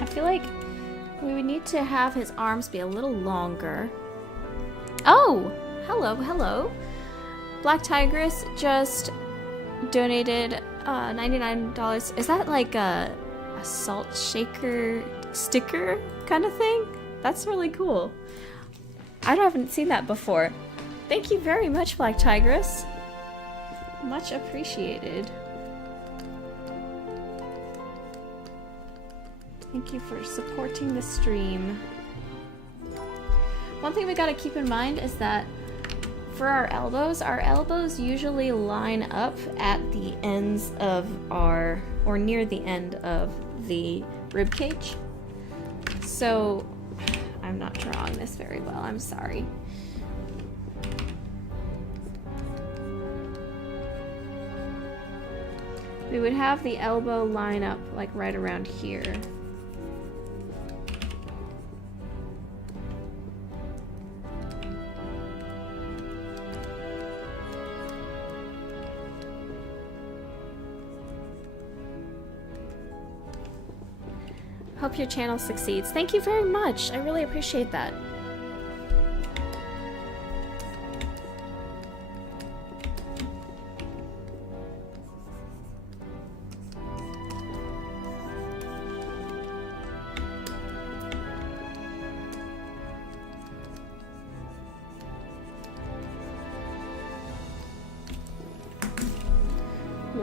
I feel like we would need to have his arms be a little longer. Oh! Hello. Black Tigress just donated $99. Is that like a salt shaker sticker kind of thing? That's really cool. I haven't seen that before. Thank you very much, Black Tigress. Much appreciated. Thank you for supporting the stream. One thing we gotta keep in mind is that for our elbows usually line up at the ends of or near the end of the rib cage. So, I'm not drawing this very well, I'm sorry. We would have the elbow line up like right around here. Hope your channel succeeds. Thank you very much. I really appreciate that.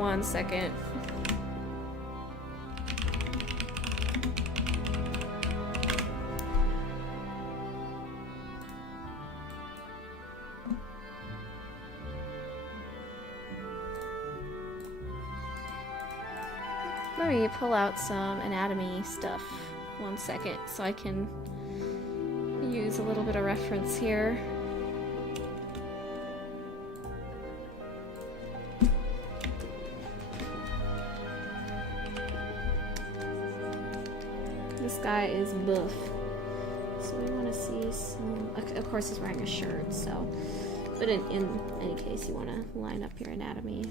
1 second. Let me pull out some anatomy stuff 1 second so I can use a little bit of reference here. This guy is buff, so we want to see some. Of course, he's wearing a shirt, so. But in any case, you want to line up your anatomy.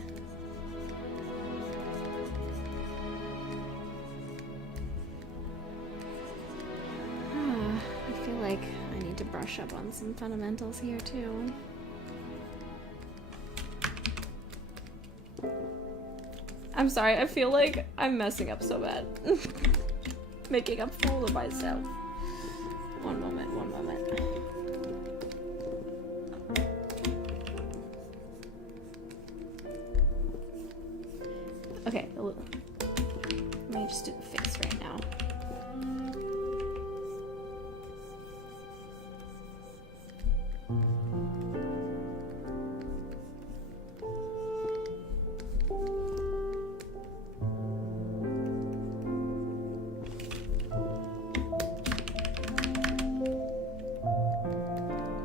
I feel like I need to brush up on some fundamentals here too. I'm sorry, I feel like I'm messing up so bad. Making a fool of myself. One moment. Okay, let me just do the face right now.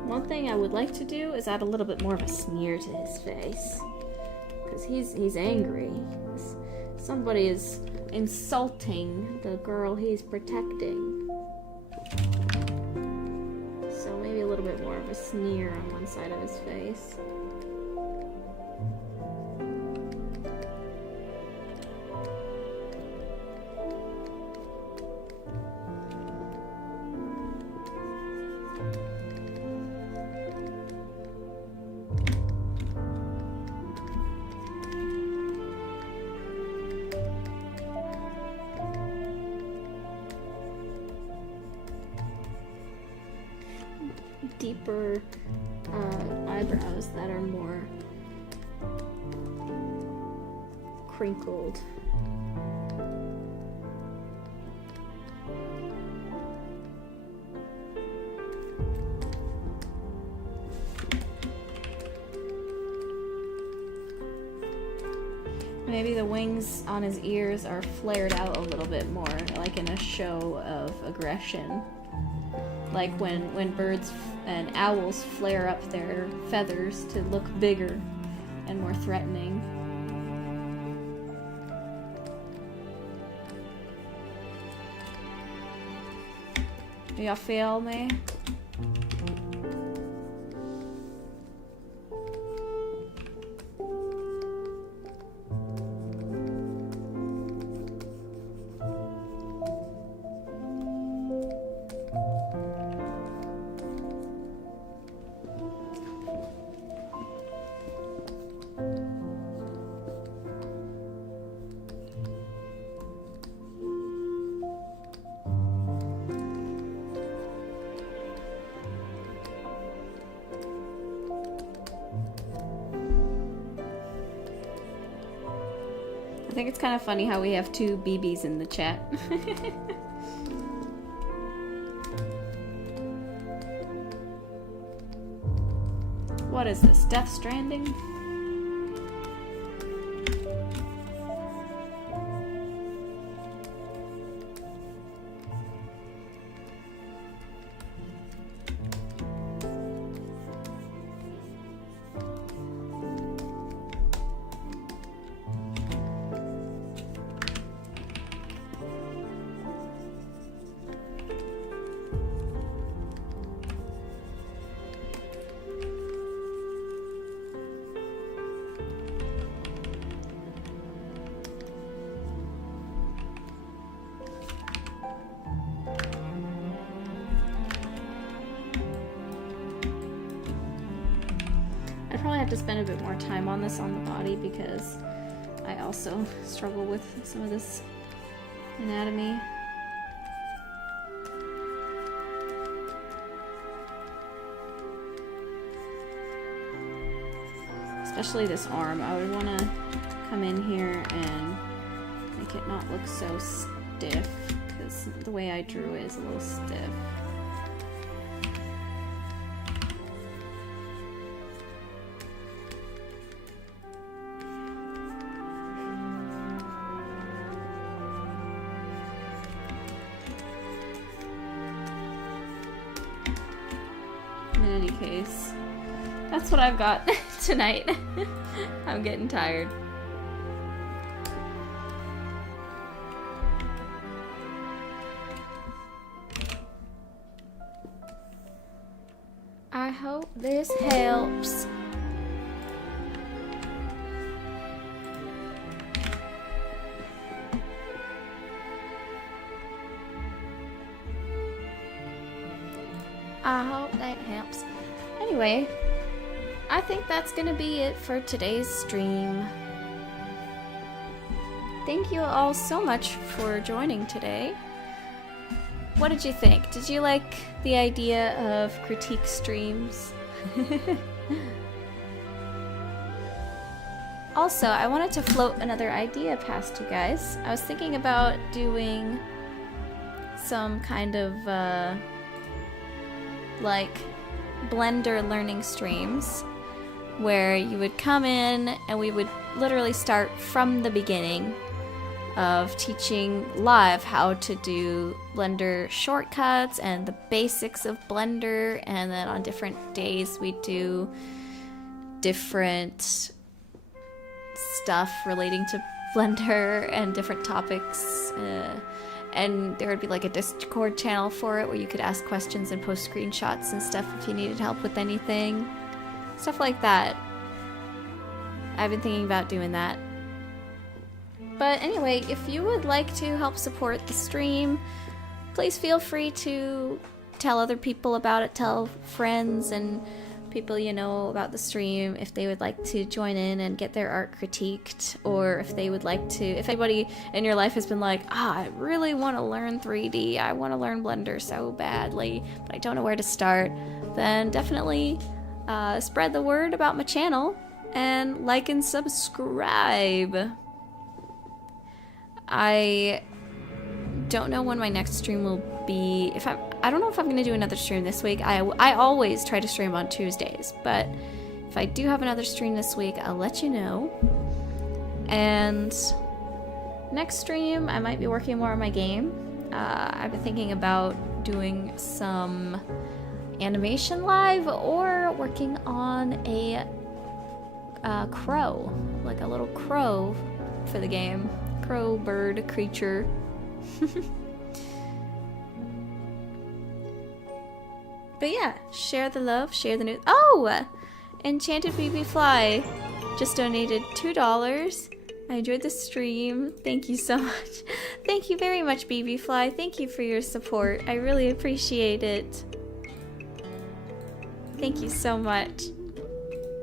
One thing I would like to do is add a little bit more of a sneer to his face, because he's angry. Somebody is insulting the girl he's protecting. So maybe a little bit more of a sneer on one side of his face. Deeper eyebrows that are more crinkled. Maybe the wings on his ears are flared out a little bit more, like in a show of aggression. Like when birds and owls flare up their feathers to look bigger and more threatening. Do y'all feel me? I think it's kind of funny how we have two BBs in the chat. What is this, Death Stranding? I probably have to spend a bit more time on this on the body because I also struggle with some of this anatomy. especially this arm. I would want to come in here and make it not look so stiff, because the way I drew it is a little stiff. In any case, that's what I've got tonight. I'm getting tired. I hope this helps. I hope that helps. Anyway, I think that's gonna be it for today's stream. Thank you all so much for joining today. What did you think? Did you like the idea of critique streams? Also, I wanted to float another idea past you guys. I was thinking about doing some kind of like Blender learning streams where you would come in and we would literally start from the beginning of teaching live how to do Blender shortcuts and the basics of Blender, and then on different days we do different stuff relating to Blender and different topics, and there would be like a Discord channel for it where you could ask questions and post screenshots and stuff if you needed help with anything. Stuff like that. I've been thinking about doing that. But anyway, if you would like to help support the stream, please feel free to tell other people about it, tell friends and people you know about the stream if they would like to join in and get their art critiqued, or if they would like to, if anybody in your life has been like, I really want to learn 3D, I want to learn Blender so badly, but I don't know where to start, then definitely spread the word about my channel and like and subscribe. I don't know when my next stream will be. I don't know if I'm gonna do another stream this week. I always try to stream on Tuesdays, but if I do have another stream this week, I'll let you know. And next stream, I might be working more on my game. I've been thinking about doing some animation live or working on a crow, like a little crow for the game. Crow bird creature. But yeah, share the love, share the news. Oh! Enchanted BB Fly just donated $2. I enjoyed the stream. Thank you so much. Thank you very much, BB Fly. Thank you for your support. I really appreciate it. Thank you so much.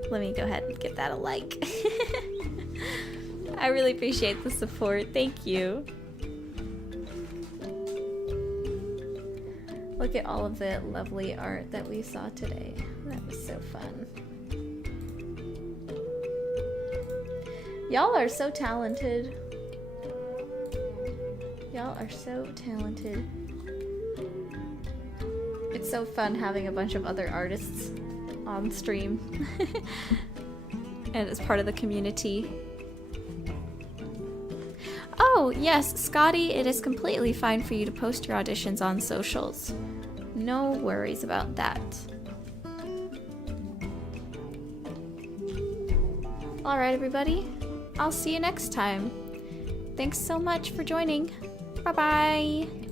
Let me go ahead and give that a like. I really appreciate the support. Thank you. Look at all of the lovely art that we saw today. That was so fun. Y'all are so talented. Y'all are so talented. It's so fun having a bunch of other artists on stream. And as part of the community. Oh, yes, Scotty, it is completely fine for you to post your auditions on socials. No worries about that. Alright, everybody. I'll see you next time. Thanks so much for joining. Bye-bye.